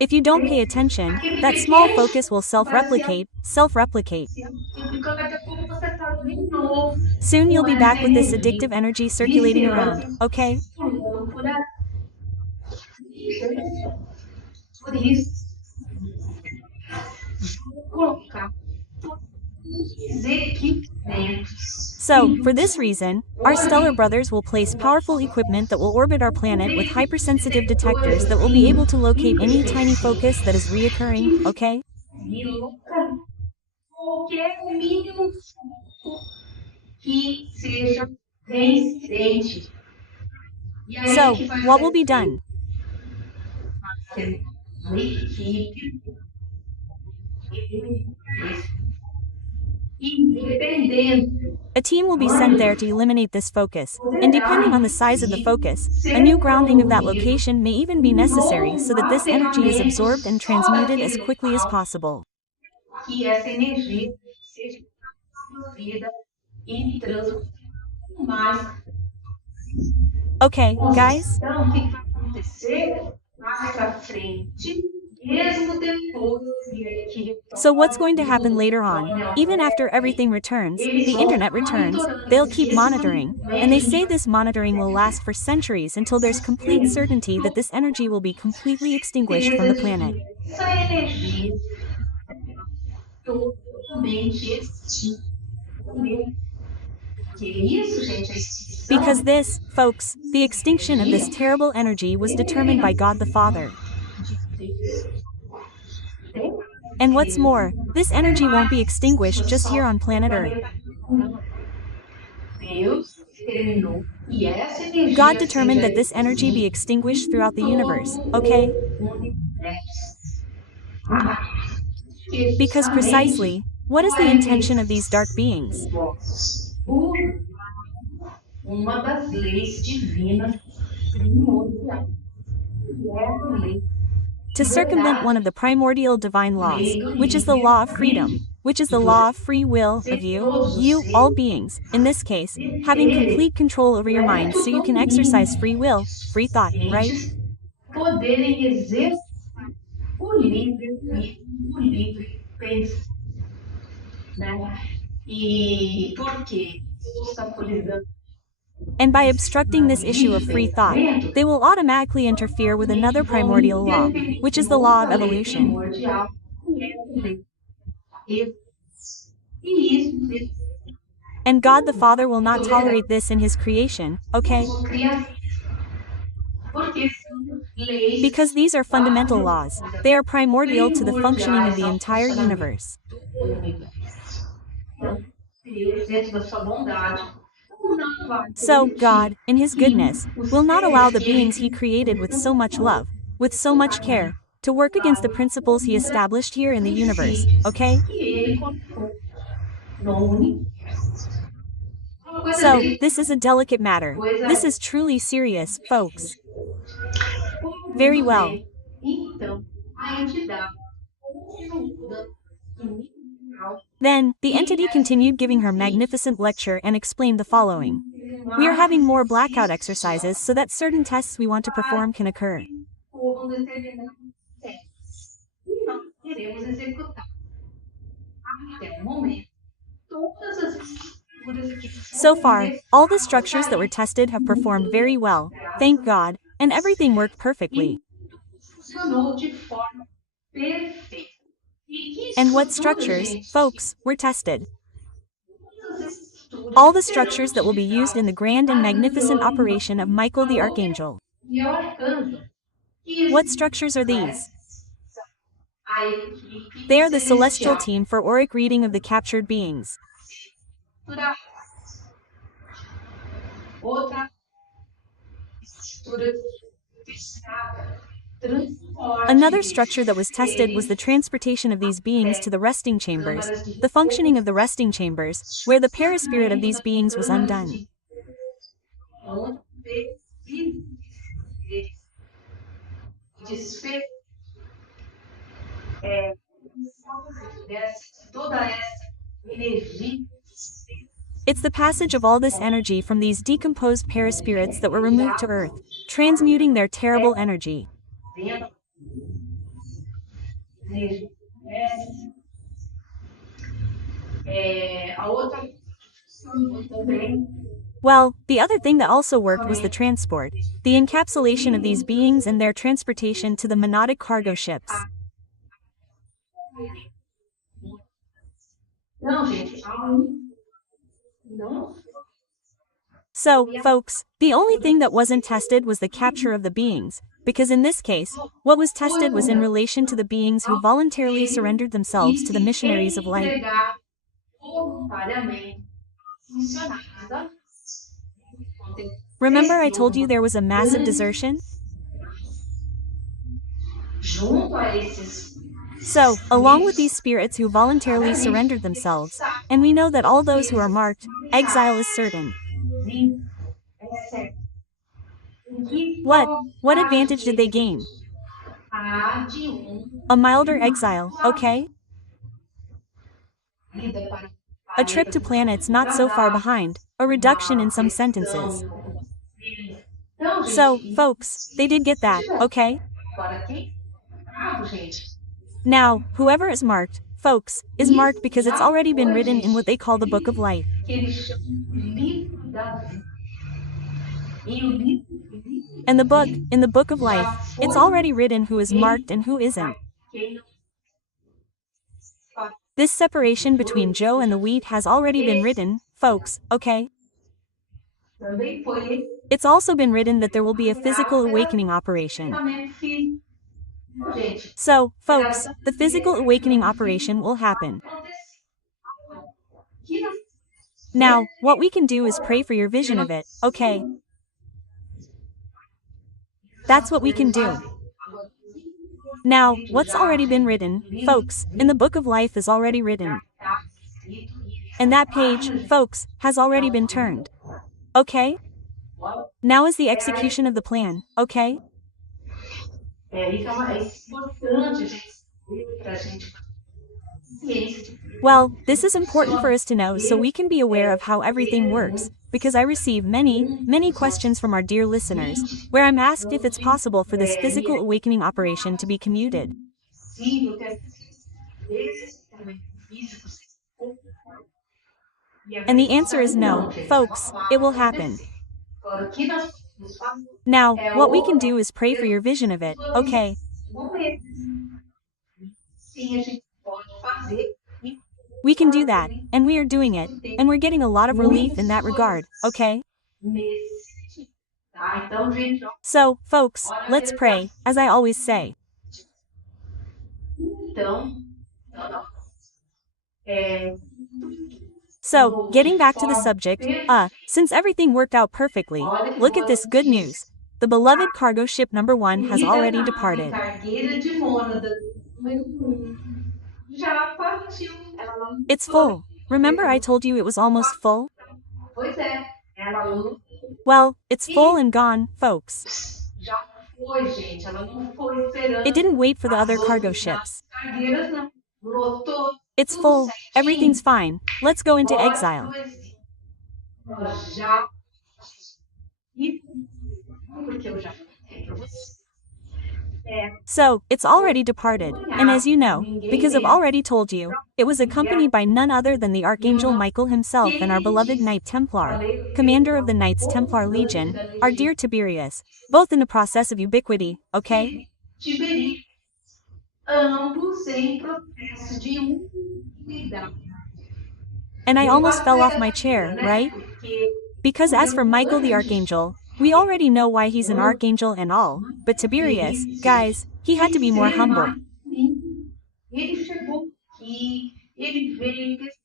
If you don't pay attention, that small focus will self-replicate. Soon you'll be back with this addictive energy circulating around, okay? So, for this reason, our stellar brothers will place powerful equipment that will orbit our planet with hypersensitive detectors that will be able to locate any tiny focus that is reoccurring, okay? So, what will be done? A team will be sent there to eliminate this focus, and depending on the size of the focus, a new grounding of that location may even be necessary so that this energy is absorbed and transmuted as quickly as possible. Okay, guys? So what's going to happen later on? Even after everything returns, the internet returns, they'll keep monitoring, and they say this monitoring will last for centuries until there's complete certainty that this energy will be completely extinguished from the planet. Because this, folks, the extinction of this terrible energy was determined by God the Father. And what's more, this energy won't be extinguished just here on planet Earth. God determined that this energy be extinguished throughout the universe, okay? Because precisely, what is the intention of these dark beings? To circumvent one of the primordial divine laws, which is the law of freedom, which is the law of free will of you, all beings, in this case, having complete control over your mind so you can exercise free will, free thought, right? And by obstructing this issue of free thought, they will automatically interfere with another primordial law, which is the law of evolution. And God the Father will not tolerate this in His creation, okay? Because these are fundamental laws, they are primordial to the functioning of the entire universe. So, God, in His goodness, will not allow the beings He created with so much love, with so much care, to work against the principles He established here in the universe, okay? So, this is a delicate matter. This is truly serious, folks. Very well. Then, the entity continued giving her magnificent lecture and explained the following. We are having more blackout exercises so that certain tests we want to perform can occur. So far, all the structures that were tested have performed very well, thank God, and everything worked perfectly. And what structures, folks, were tested? All the structures that will be used in the grand and magnificent operation of Michael the Archangel. What structures are these? They are the celestial team for auric reading of the captured beings. Another structure that was tested was the transportation of these beings to the resting chambers, the functioning of the resting chambers, where the paraspirit of these beings was undone. It's the passage of all this energy from these decomposed paraspirits that were removed to Earth, transmuting their terrible energy. Well, the other thing that also worked was the transport, the encapsulation of these beings and their transportation to the monadic cargo ships. So, folks, the only thing that wasn't tested was the capture of the beings, because in this case, what was tested was in relation to the beings who voluntarily surrendered themselves to the missionaries of light. Remember I told you there was a massive desertion? So, along with these spirits who voluntarily surrendered themselves, and we know that all those who are marked, exile is certain. What advantage did they gain? A milder exile, okay? A trip to planets not so far behind, a reduction in some sentences. So, folks, they did get that, okay? Now, whoever is marked, folks, is marked because it's already been written in what they call the Book of Life. And in the Book of Life, it's already written who is marked and who isn't. This separation between Joe and the wheat has already been written, folks, okay? It's also been written that there will be a physical awakening operation. So, folks, the physical awakening operation will happen. Now, what we can do is pray for your vision of it, okay? That's what we can do. Now, what's already been written, folks, in the Book of Life is already written. And that page, folks, has already been turned. Okay? Now is the execution of the plan, okay? Well, this is important for us to know so we can be aware of how everything works, because I receive many questions from our dear listeners, where I'm asked if it's possible for this physical awakening operation to be commuted. And the answer is no, folks, it will happen. Now, what we can do is pray for your vision of it, okay? We can do that, and we are doing it, and we're getting a lot of relief in that regard, okay? So, folks, let's pray, as I always say. So, getting back to the subject, since everything worked out perfectly, look at this good news. The beloved cargo ship number 1 has already departed. It's full. Remember I told you it was almost full? Pois é, ela não Well, it's full and gone, folks. já foi, gente. Ela não foi esperando It didn't wait for the as other cargo outras ships. cargueiras, não. Lotou It's tudo full, everything's certinho. fine, let's go into Pode exile. já. E porque eu já contei para você. So, it's already departed, and as you know, because I've already told you, it was accompanied by none other than the Archangel Michael himself and our beloved Knight Templar, commander of the Knights Templar Legion, our dear Tiberius, both in the process of ubiquity, okay? Tiberi, ambos em processo de humanidade. And I almost fell off my chair, right? Because as for Michael the Archangel, we already know why he's an archangel and all, but Tiberius, guys, he had to be more humble.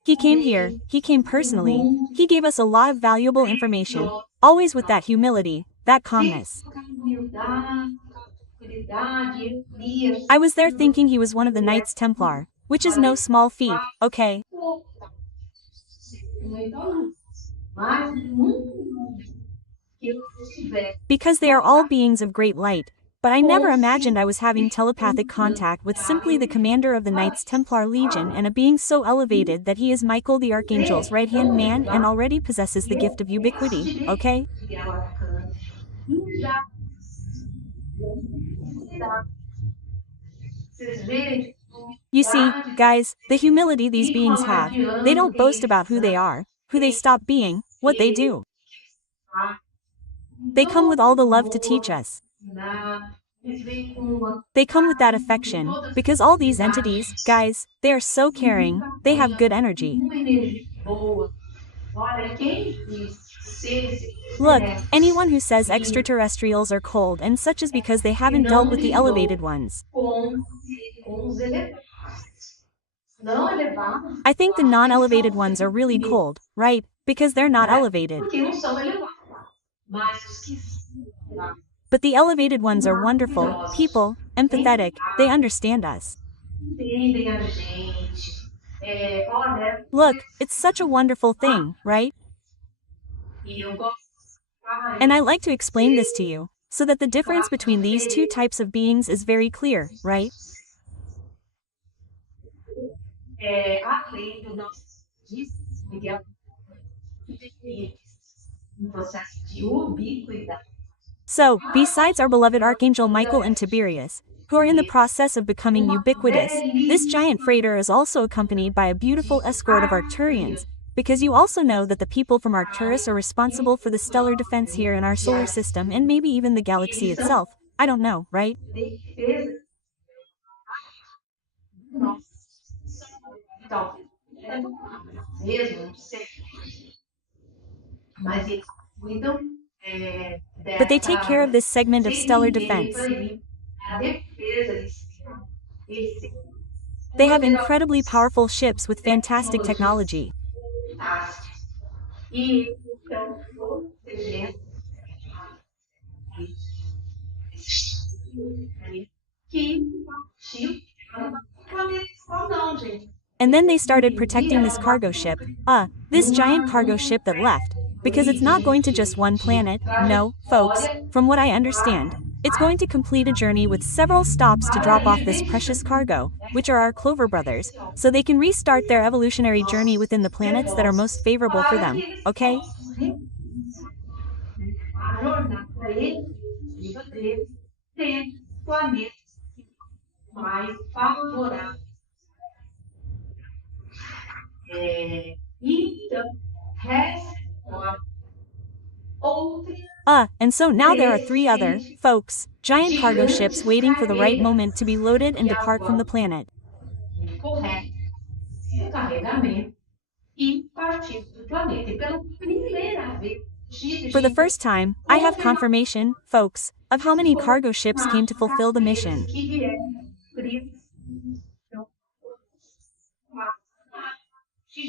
He came here, he came personally, he gave us a lot of valuable information, always with that humility, that calmness. I was there thinking he was one of the Knights Templar, which is no small feat, okay? Because they are all beings of great light, but I never imagined I was having telepathic contact with simply the commander of the Knights Templar Legion and a being so elevated that he is Michael the Archangel's right-hand man and already possesses the gift of ubiquity, okay? You see, guys, the humility these beings have, they don't boast about who they are, who they stop being, what they do. They come with all the love to teach us. They come with that affection, because all these entities, guys, they are so caring, they have good energy. Look, anyone who says extraterrestrials are cold and such is because they haven't dealt with the elevated ones. I think the non-elevated ones are really cold, right? Because they're not elevated. But the elevated ones are wonderful, people, empathetic, they understand us. Look, it's such a wonderful thing, right? And I like to explain this to you, so that the difference between these two types of beings is very clear, right? So, besides our beloved Archangel Michael and Tiberius, who are in the process of becoming ubiquitous, this giant freighter is also accompanied by a beautiful escort of Arcturians, because you also know that the people from Arcturus are responsible for the stellar defense here in our solar system and maybe even the galaxy itself. I don't know, right? But they take care of this segment of stellar defense. They have incredibly powerful ships with fantastic technology. And then they started protecting this cargo ship, this giant cargo ship that left, because it's not going to just one planet, no, folks, from what I understand, it's going to complete a journey with several stops to drop off this precious cargo, which are our Clover brothers, so they can restart their evolutionary journey within the planets that are most favorable for them, okay? And so now there are 3 other, folks, giant cargo ships waiting for the right moment to be loaded and depart from the planet. For the first time, I have confirmation, folks, of how many cargo ships came to fulfill the mission.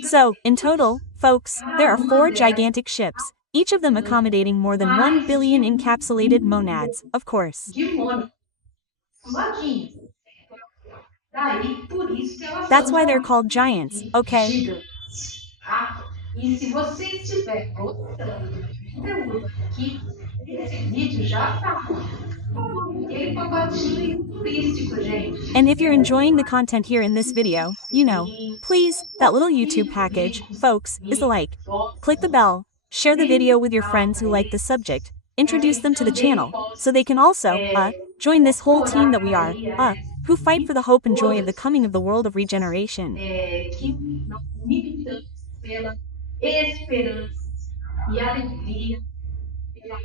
So, in total, folks, there are 4 gigantic ships, each of them accommodating more than 1 billion encapsulated monads, of course. That's why they're called giants, okay? E se você estiver gostando do conteúdo aqui, esse vídeo já tá aquele pacotinho turístico, gente. And if you're enjoying the content here in this video, please, that little YouTube package, folks, is the like. Click the bell, share the video with your friends who like the subject, introduce them to the channel, so they can also, join this whole team that we are, who fight for the hope and joy of the coming of the world of regeneration. Que nós militamos pela esperança e alegria pela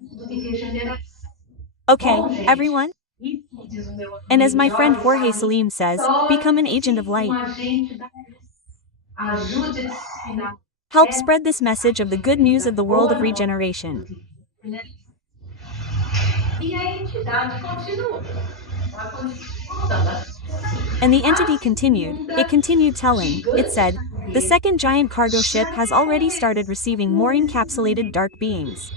mundo de regeneração. Okay, everyone? And as my friend Jorge Salim says, become an agent of light. Help spread this message of the good news of the world of regeneration. And the entity continued, it continued telling, it said, the second giant cargo ship has already started receiving more encapsulated dark beings.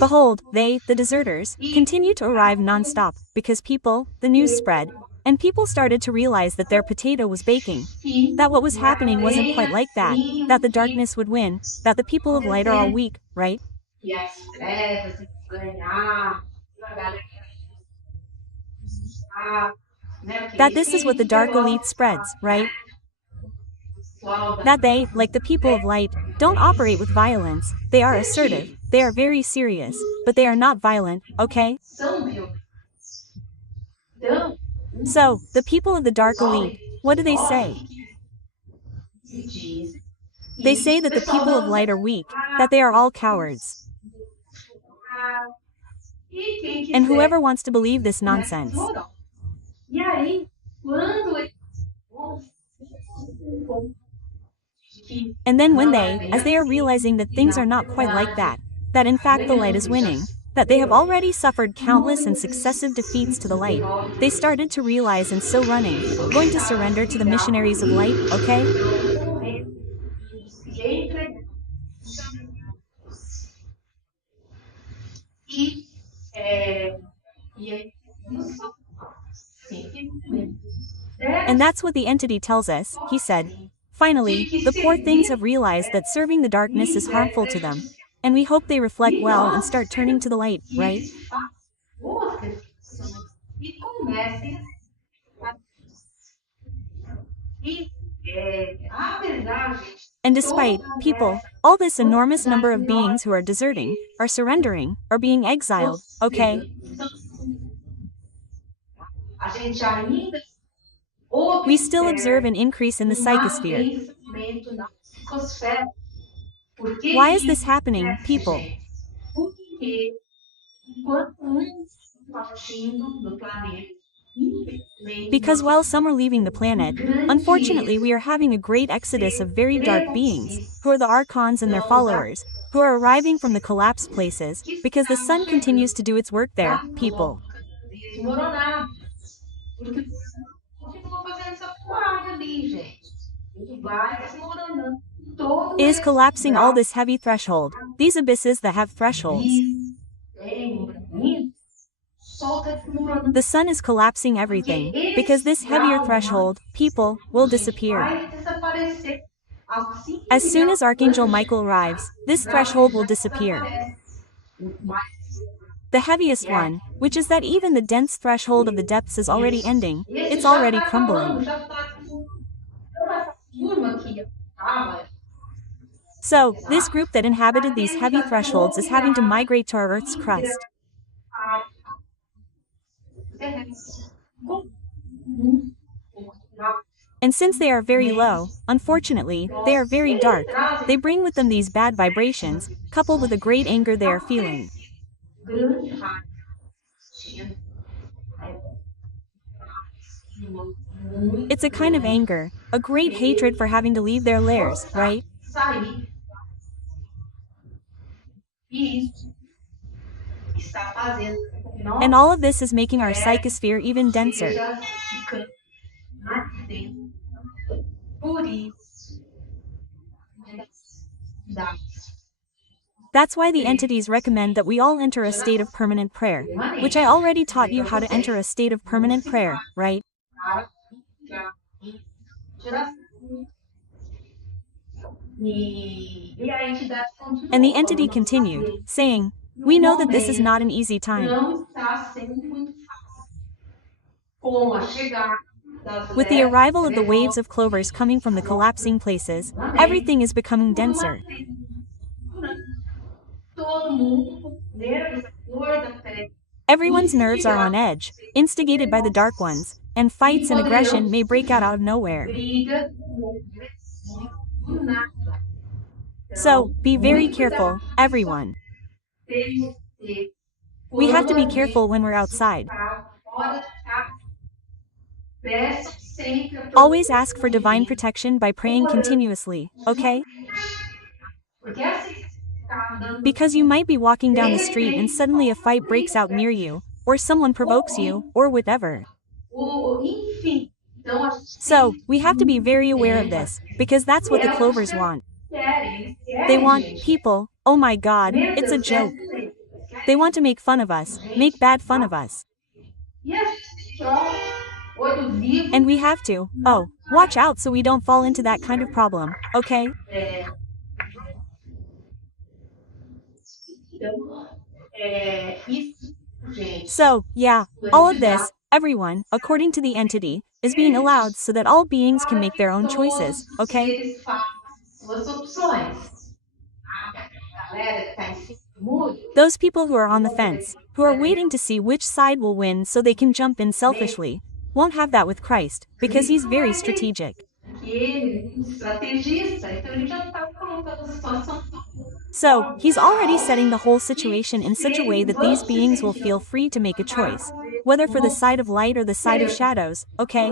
Behold, they, the deserters, continue to arrive non-stop, because people, the news spread, and people started to realize that their potato was baking, that what was happening wasn't quite like that the darkness would win, that the people of light are all weak, right? That this is what the dark elite spreads, right? That they, like the people of light, don't operate with violence, they are assertive, they are very serious, but they are not violent, okay? So, the people of the dark elite, what do they say? They say that the people of light are weak, that they are all cowards. And whoever wants to believe this nonsense. And then when they, as they are realizing that things are not quite like that in fact the light is winning, that they have already suffered countless and successive defeats to the light, they started to realize and so running, going to surrender to the missionaries of light, okay? And that's what the entity tells us, he said. Finally, the poor things have realized that serving the darkness is harmful to them. And we hope they reflect well and start turning to the light, right? And despite, people, all this enormous number of beings who are deserting, are surrendering, are being exiled, okay? We still observe an increase in the psychosphere. Why is this happening, people? Because while some are leaving the planet, unfortunately we are having a great exodus of very dark beings, who are the archons and their followers, who are arriving from the collapsed places, because the sun continues to do its work there, people. It is collapsing all this heavy threshold, these abysses that have thresholds. The sun is collapsing everything, because this heavier threshold, people, will disappear. As soon as Archangel Michael arrives, this threshold will disappear. The heaviest one, which is that even the dense threshold of the depths is already ending, it's already crumbling. So, this group that inhabited these heavy thresholds is having to migrate to our Earth's crust. And since they are very low, unfortunately, they are very dark, they bring with them these bad vibrations, coupled with a great anger they are feeling. It's a kind of anger, a great hatred for having to leave their lairs, right? And all of this is making our psychosphere even denser. That's why the entities recommend that we all enter a state of permanent prayer, which I already taught you how to enter a state of permanent prayer, right? And the entity continued, saying, "We know that this is not an easy time. With the arrival of the waves of clovers coming from the collapsing places, everything is becoming denser. Everyone's nerves are on edge, instigated by the dark ones, and fights and aggression may break out of nowhere. So, be very careful, everyone. We have to be careful when we're outside. Always ask for divine protection by praying continuously, okay? Because you might be walking down the street and suddenly a fight breaks out near you, or someone provokes you, or whatever. So, we have to be very aware of this, because that's what the clovers want. They want people, oh my god, it's a joke. They want to make fun of us, make bad fun of us. And we have to, watch out so we don't fall into that kind of problem, okay? So, yeah, all of this, everyone, according to the entity, is being allowed so that all beings can make their own choices, okay? Those people who are on the fence, who are waiting to see which side will win so they can jump in selfishly, won't have that with Christ, because he's very strategic. So, he's already setting the whole situation in such a way that these beings will feel free to make a choice, whether for the side of light or the side of shadows, okay?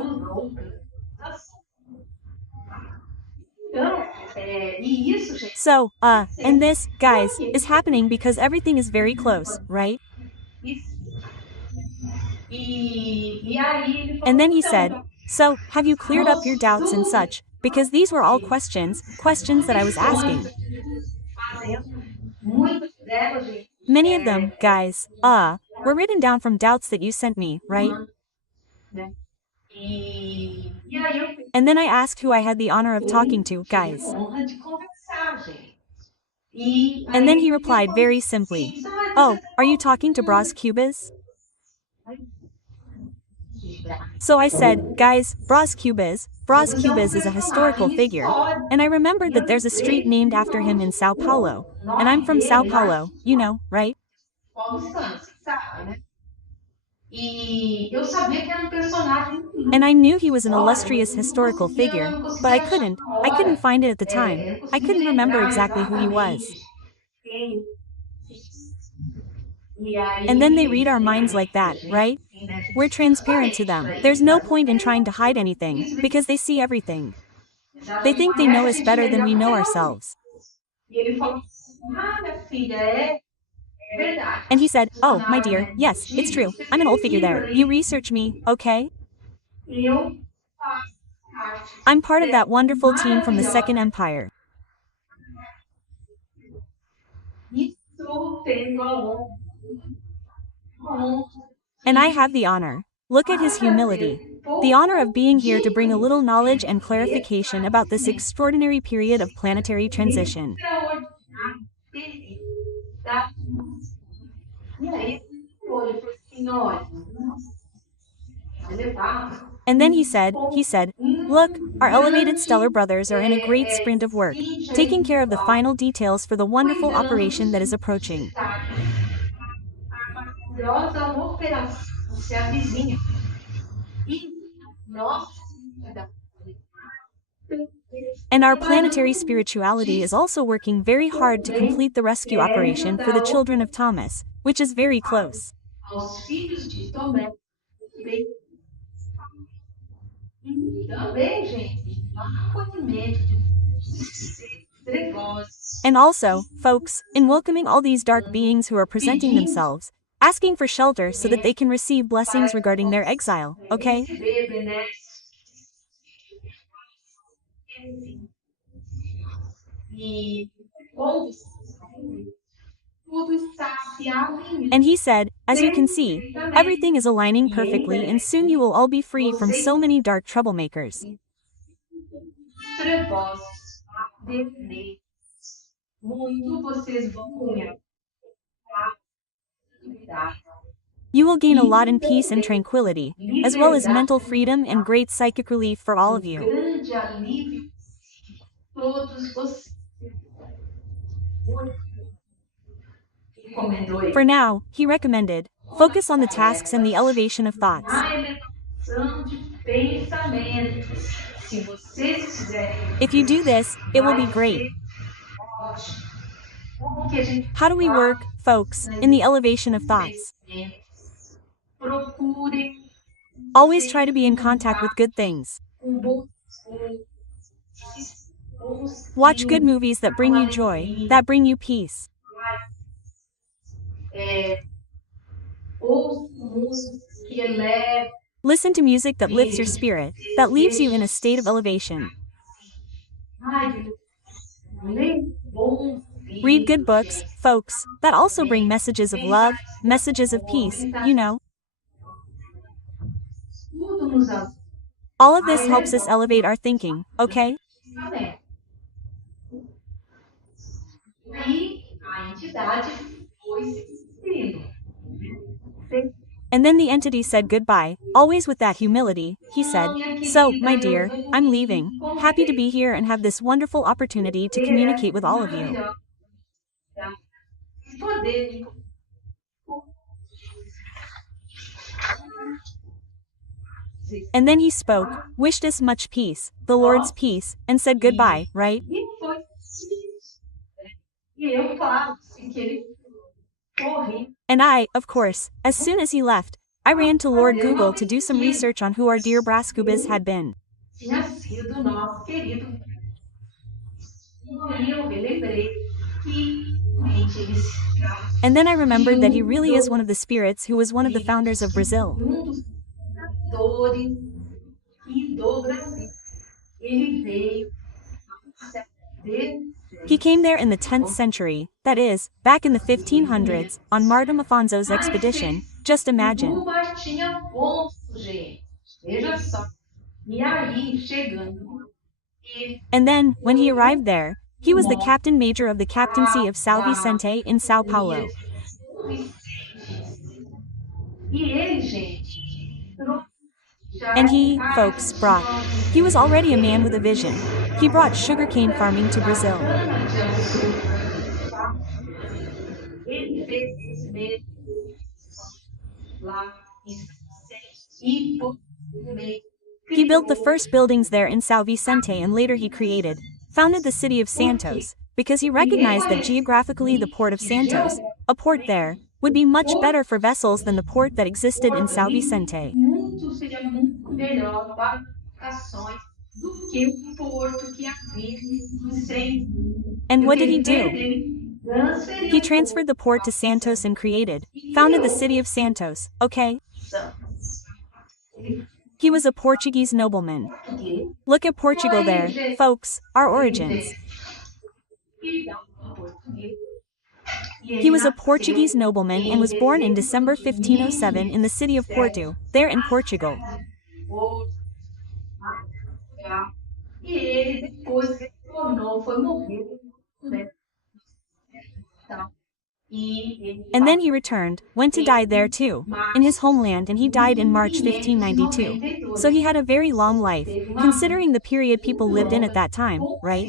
So, and this, guys, is happening because everything is very close, right? And then he said, "So, have you cleared up your doubts and such, because these were all questions that I was asking. Many of them, guys, were written down from doubts that you sent me, right? And then I asked who I had the honor of talking to, guys. And then he replied very simply, oh, are you talking to Bras Cubas? So I said, guys, Bras Cubas is a historical figure, and I remembered that there's a street named after him in Sao Paulo, and I'm from Sao Paulo, you know, right? And I knew he was an illustrious historical figure, but I couldn't find it at the time. I couldn't remember exactly who he was. And then they read our minds like that, right? We're transparent to them. There's no point in trying to hide anything, because they see everything. They think they know us better than we know ourselves. And he said, oh, my dear, yes, it's true. I'm an old figure there. You research me, okay? I'm part of that wonderful team from the Second Empire. And I have the honor. Look at his humility. The honor of being here to bring a little knowledge and clarification about this extraordinary period of planetary transition. And then he said, look, our elevated stellar brothers are in a great sprint of work, taking care of the final details for the wonderful operation that is approaching. And our planetary spirituality is also working very hard to complete the rescue operation for the children of Thomas, which is very close. And also, folks, in welcoming all these dark beings who are presenting themselves, asking for shelter so that they can receive blessings regarding their exile, okay? And he said, as you can see, everything is aligning perfectly and soon you will all be free from so many dark troublemakers. You will gain a lot in peace and tranquility, as well as mental freedom and great psychic relief for all of you. For now, he recommended, focus on the tasks and the elevation of thoughts. If you do this, it will be great. How do we work, folks, in the elevation of thoughts? Always try to be in contact with good things. Watch good movies that bring you joy, that bring you peace. Listen to music that lifts your spirit, that leaves you in a state of elevation. Read good books, folks, that also bring messages of love, messages of peace, you know. All of this helps us elevate our thinking, okay? And then the entity said goodbye, always with that humility. He said, so, my dear, I'm leaving, happy to be here and have this wonderful opportunity to communicate with all of you. And then he spoke, wished us much peace, the Lord's peace, and said goodbye, right? And I, of course, as soon as he left, I ran to Lord Google to do some research on who our dear Brascubas had been. And then I remembered that he really is one of the spirits who was one of the founders of Brazil. He came there in the 10th century, that is, back in the 1500s, on Martim Afonso's expedition, just imagine. And then, when he arrived there, he was the captain major of the captaincy of São Vicente in São Paulo. And he, folks, he was already a man with a vision. He brought sugarcane farming to Brazil. He built the first buildings there in São Vicente and later he founded the city of Santos, because he recognized that geographically the port of Santos, a port there, would be much better for vessels than the port that existed in São Vicente. And what did he do? He transferred the port to Santos and founded the city of Santos, okay? He was a Portuguese nobleman. Look at Portugal there, folks, our origins. He was a Portuguese nobleman and was born in December 1507 in the city of Porto, there in Portugal. And then he returned, went to die there too, in his homeland, and he died in March 1592. So he had a very long life, considering the period people lived in at that time, right?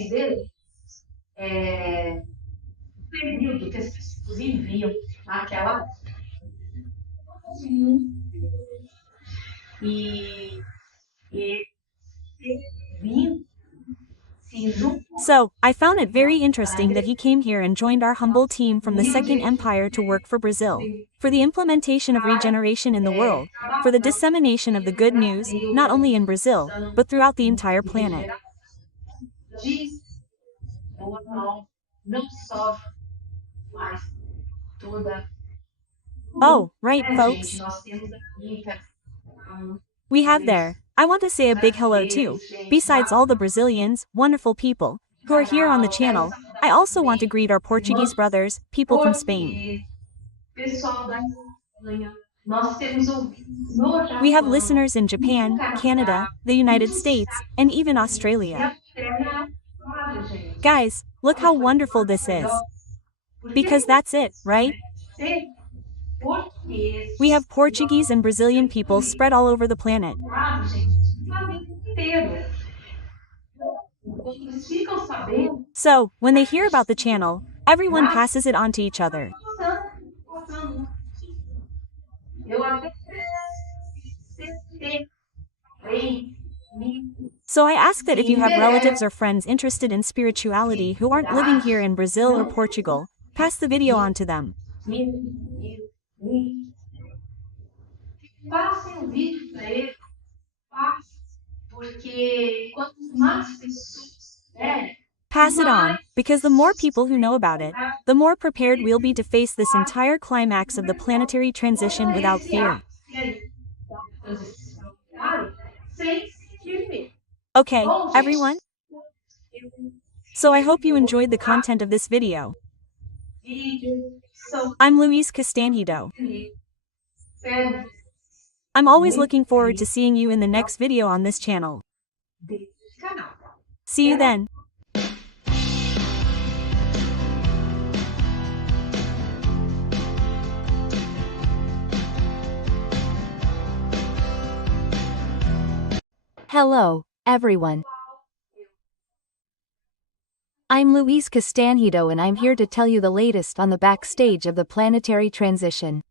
So, I found it very interesting that he came here and joined our humble team from the Second Empire to work for Brazil, for the implementation of regeneration in the world, for the dissemination of the good news, not only in Brazil, but throughout the entire planet. Oh, right, folks? We have there. I want to say a big hello too, besides all the Brazilians, wonderful people, who are here on the channel. I also want to greet our Portuguese brothers, people from Spain. We have listeners in Japan, Canada, the United States, and even Australia. Guys, look how wonderful this is. Because that's it, right? We have Portuguese and Brazilian people spread all over the planet. So, when they hear about the channel, everyone passes it on to each other. So I ask that if you have relatives or friends interested in spirituality who aren't living here in Brazil or Portugal, pass the video on to them. Pass it on, because the more people who know about it, the more prepared we'll be to face this entire climax of the planetary transition without fear. Okay, everyone? So I hope you enjoyed the content of this video. I'm Louise Castanhedo. I'm always looking forward to seeing you in the next video on this channel. See you then. Hello, everyone. I'm Louise Castanhedo and I'm here to tell you the latest on the backstage of the planetary transition.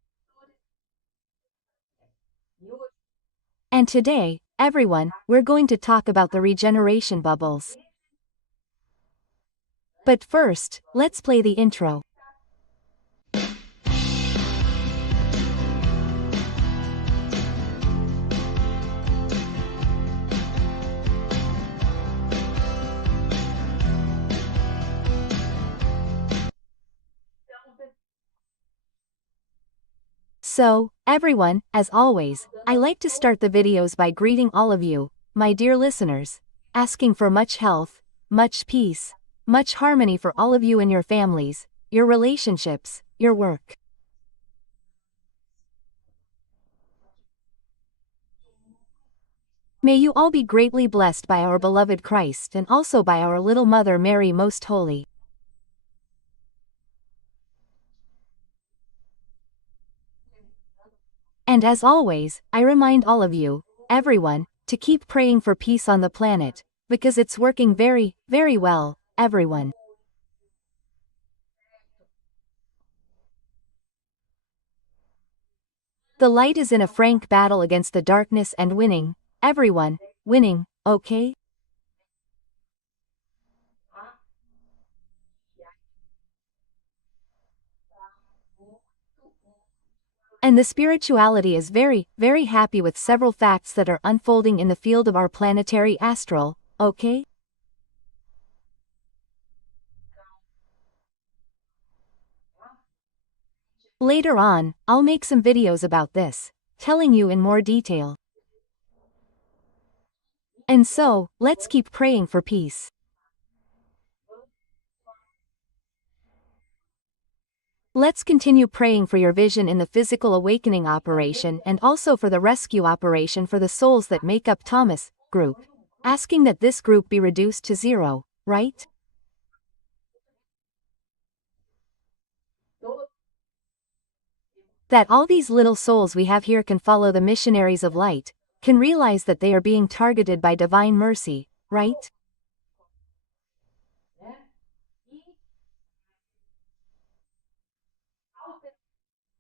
And today, everyone, we're going to talk about the regeneration bubbles. But first, let's play the intro. So, everyone, as always, I like to start the videos by greeting all of you, my dear listeners, asking for much health, much peace, much harmony for all of you and your families, your relationships, your work. May you all be greatly blessed by our beloved Christ and also by our little Mother Mary Most Holy. And as always, I remind all of you, everyone, to keep praying for peace on the planet, because it's working very, very well, everyone. The light is in a frank battle against the darkness and winning, everyone, winning, okay? And the spirituality is very, very happy with several facts that are unfolding in the field of our planetary astral, okay? Later on, I'll make some videos about this, telling you in more detail. And so, let's keep praying for peace. Let's continue praying for your vision in the physical awakening operation and also for the rescue operation for the souls that make up Thomas group. Asking that this group be reduced to 0, right? That all these little souls we have here can follow the missionaries of light, can realize that they are being targeted by divine mercy, right?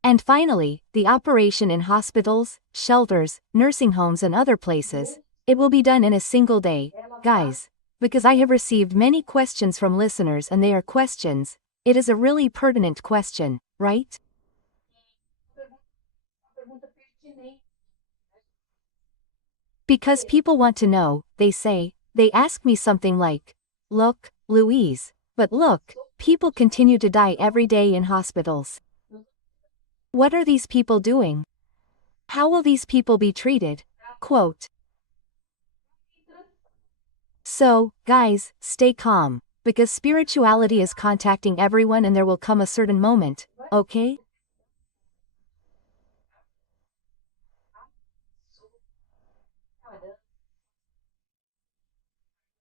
And finally, the operation in hospitals, shelters, nursing homes and other places, it will be done in a single day, guys, because I have received many questions from listeners and they are questions, it is a really pertinent question, right? Because people want to know, they ask me something like, look, Louise, but look, people continue to die every day in hospitals. What are these people doing? How will these people be treated? Quote. So, guys, stay calm. Because spirituality is contacting everyone and there will come a certain moment, okay?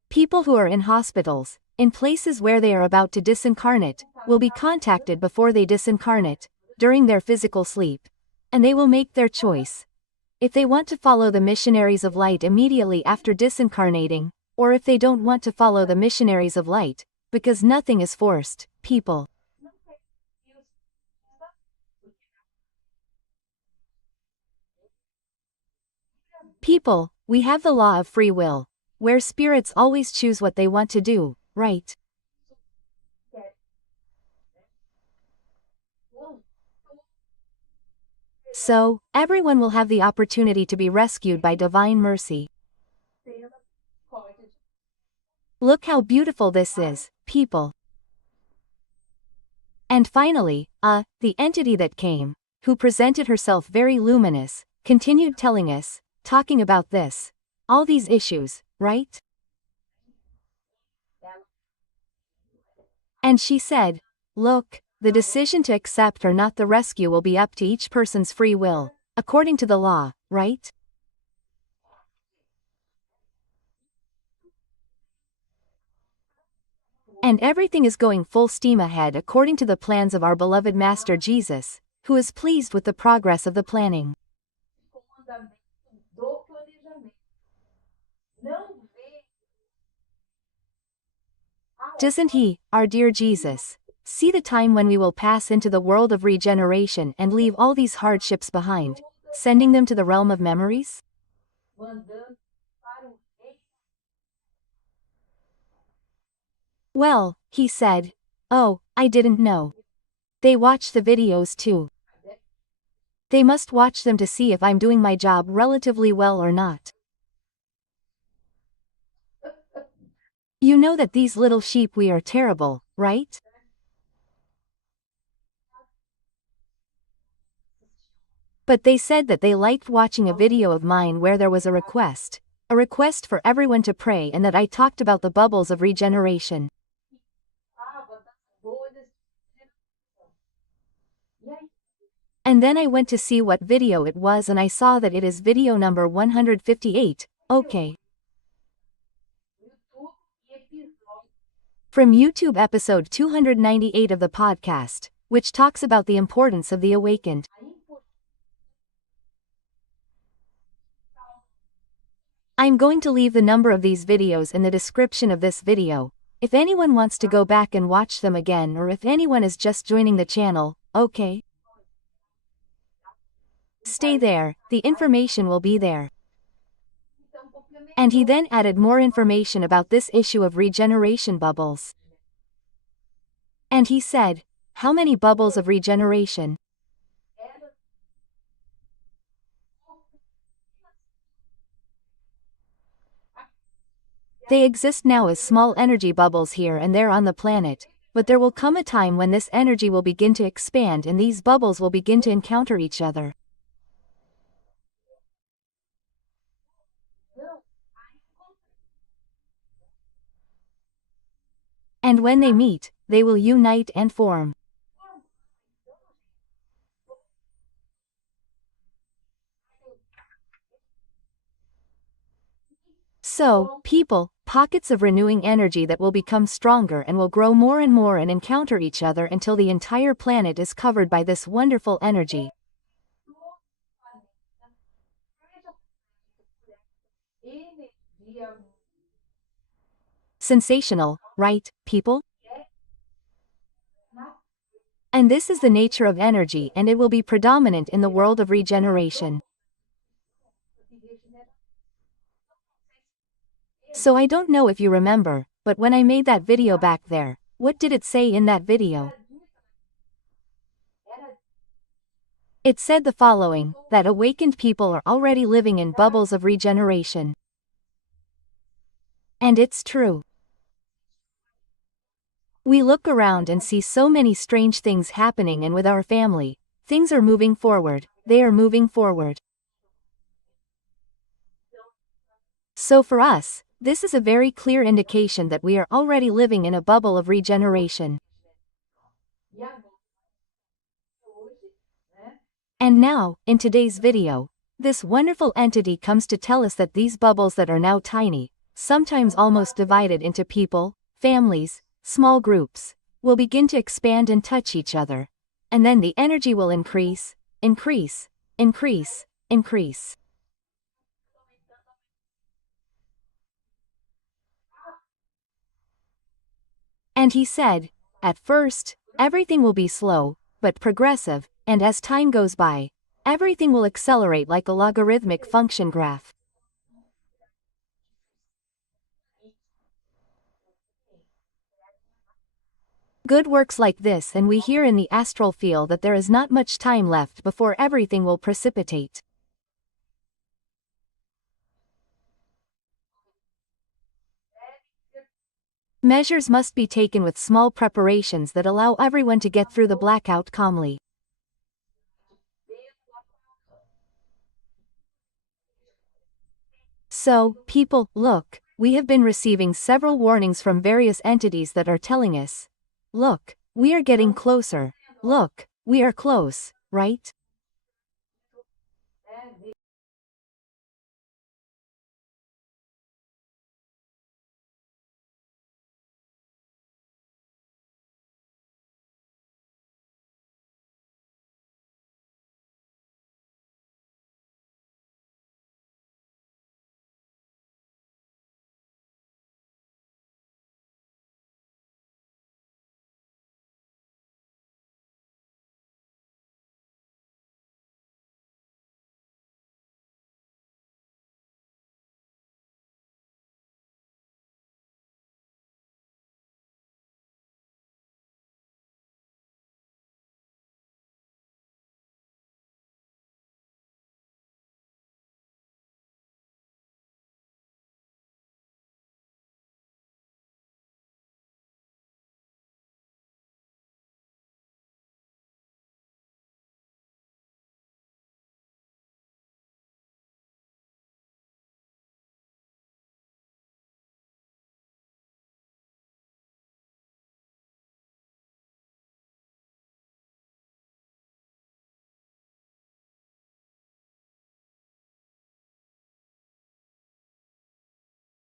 People who are in hospitals, in places where they are about to disincarnate, will be contacted before they disincarnate, during their physical sleep. And they will make their choice. If they want to follow the missionaries of light immediately after disincarnating, or if they don't want to follow the missionaries of light, because nothing is forced, people. People, we have the law of free will, where spirits always choose what they want to do, right? So, everyone will have the opportunity to be rescued by divine mercy. Look how beautiful this is, people. And finally, the entity that came, who presented herself very luminous, continued telling us, talking about this, all these issues, right? And she said, look, the decision to accept or not the rescue will be up to each person's free will, according to the law, right? And everything is going full steam ahead according to the plans of our beloved Master Jesus, who is pleased with the progress of the planning. Doesn't he, our dear Jesus, see the time when we will pass into the world of regeneration and leave all these hardships behind, sending them to the realm of memories? Well, he said, oh, I didn't know. They watch the videos too. They must watch them to see if I'm doing my job relatively well or not. You know that these little sheep we are terrible, right? But they said that they liked watching a video of mine where there was a request for everyone to pray, and that I talked about the bubbles of regeneration. And then I went to see what video it was and I saw that it is video number 158, okay. From YouTube episode 298 of the podcast, which talks about the importance of the awakened. I'm going to leave the number of these videos in the description of this video, if anyone wants to go back and watch them again, or if anyone is just joining the channel, okay? Stay there, the information will be there. And he then added more information about this issue of regeneration bubbles. And he said, how many bubbles of regeneration? They exist now as small energy bubbles here and there on the planet, but there will come a time when this energy will begin to expand and these bubbles will begin to encounter each other. And when they meet, they will unite and form. So, people, pockets of renewing energy that will become stronger and will grow more and more and encounter each other until the entire planet is covered by this wonderful energy. Sensational, right, people? And this is the nature of energy, and it will be predominant in the world of regeneration. So I don't know if you remember, but when I made that video back there, what did it say in that video? It said the following, that awakened people are already living in bubbles of regeneration. And it's true. We look around and see so many strange things happening, and with our family, things are moving forward, they are moving forward. So for us, This is a very clear indication that we are already living in a bubble of regeneration. And now, in today's video, this wonderful entity comes to tell us that these bubbles that are now tiny, sometimes almost divided into people, families, small groups, will begin to expand and touch each other. And then the energy will increase, increase, increase, increase. And he said, at first, everything will be slow, but progressive, and as time goes by, everything will accelerate like a logarithmic function graph. Good works like this, and we hear in the astral field that there is not much time left before everything will precipitate. Measures must be taken with small preparations that allow everyone to get through the blackout calmly. So, people, look, we have been receiving several warnings from various entities that are telling us, look, we are getting closer, look, we are close, right?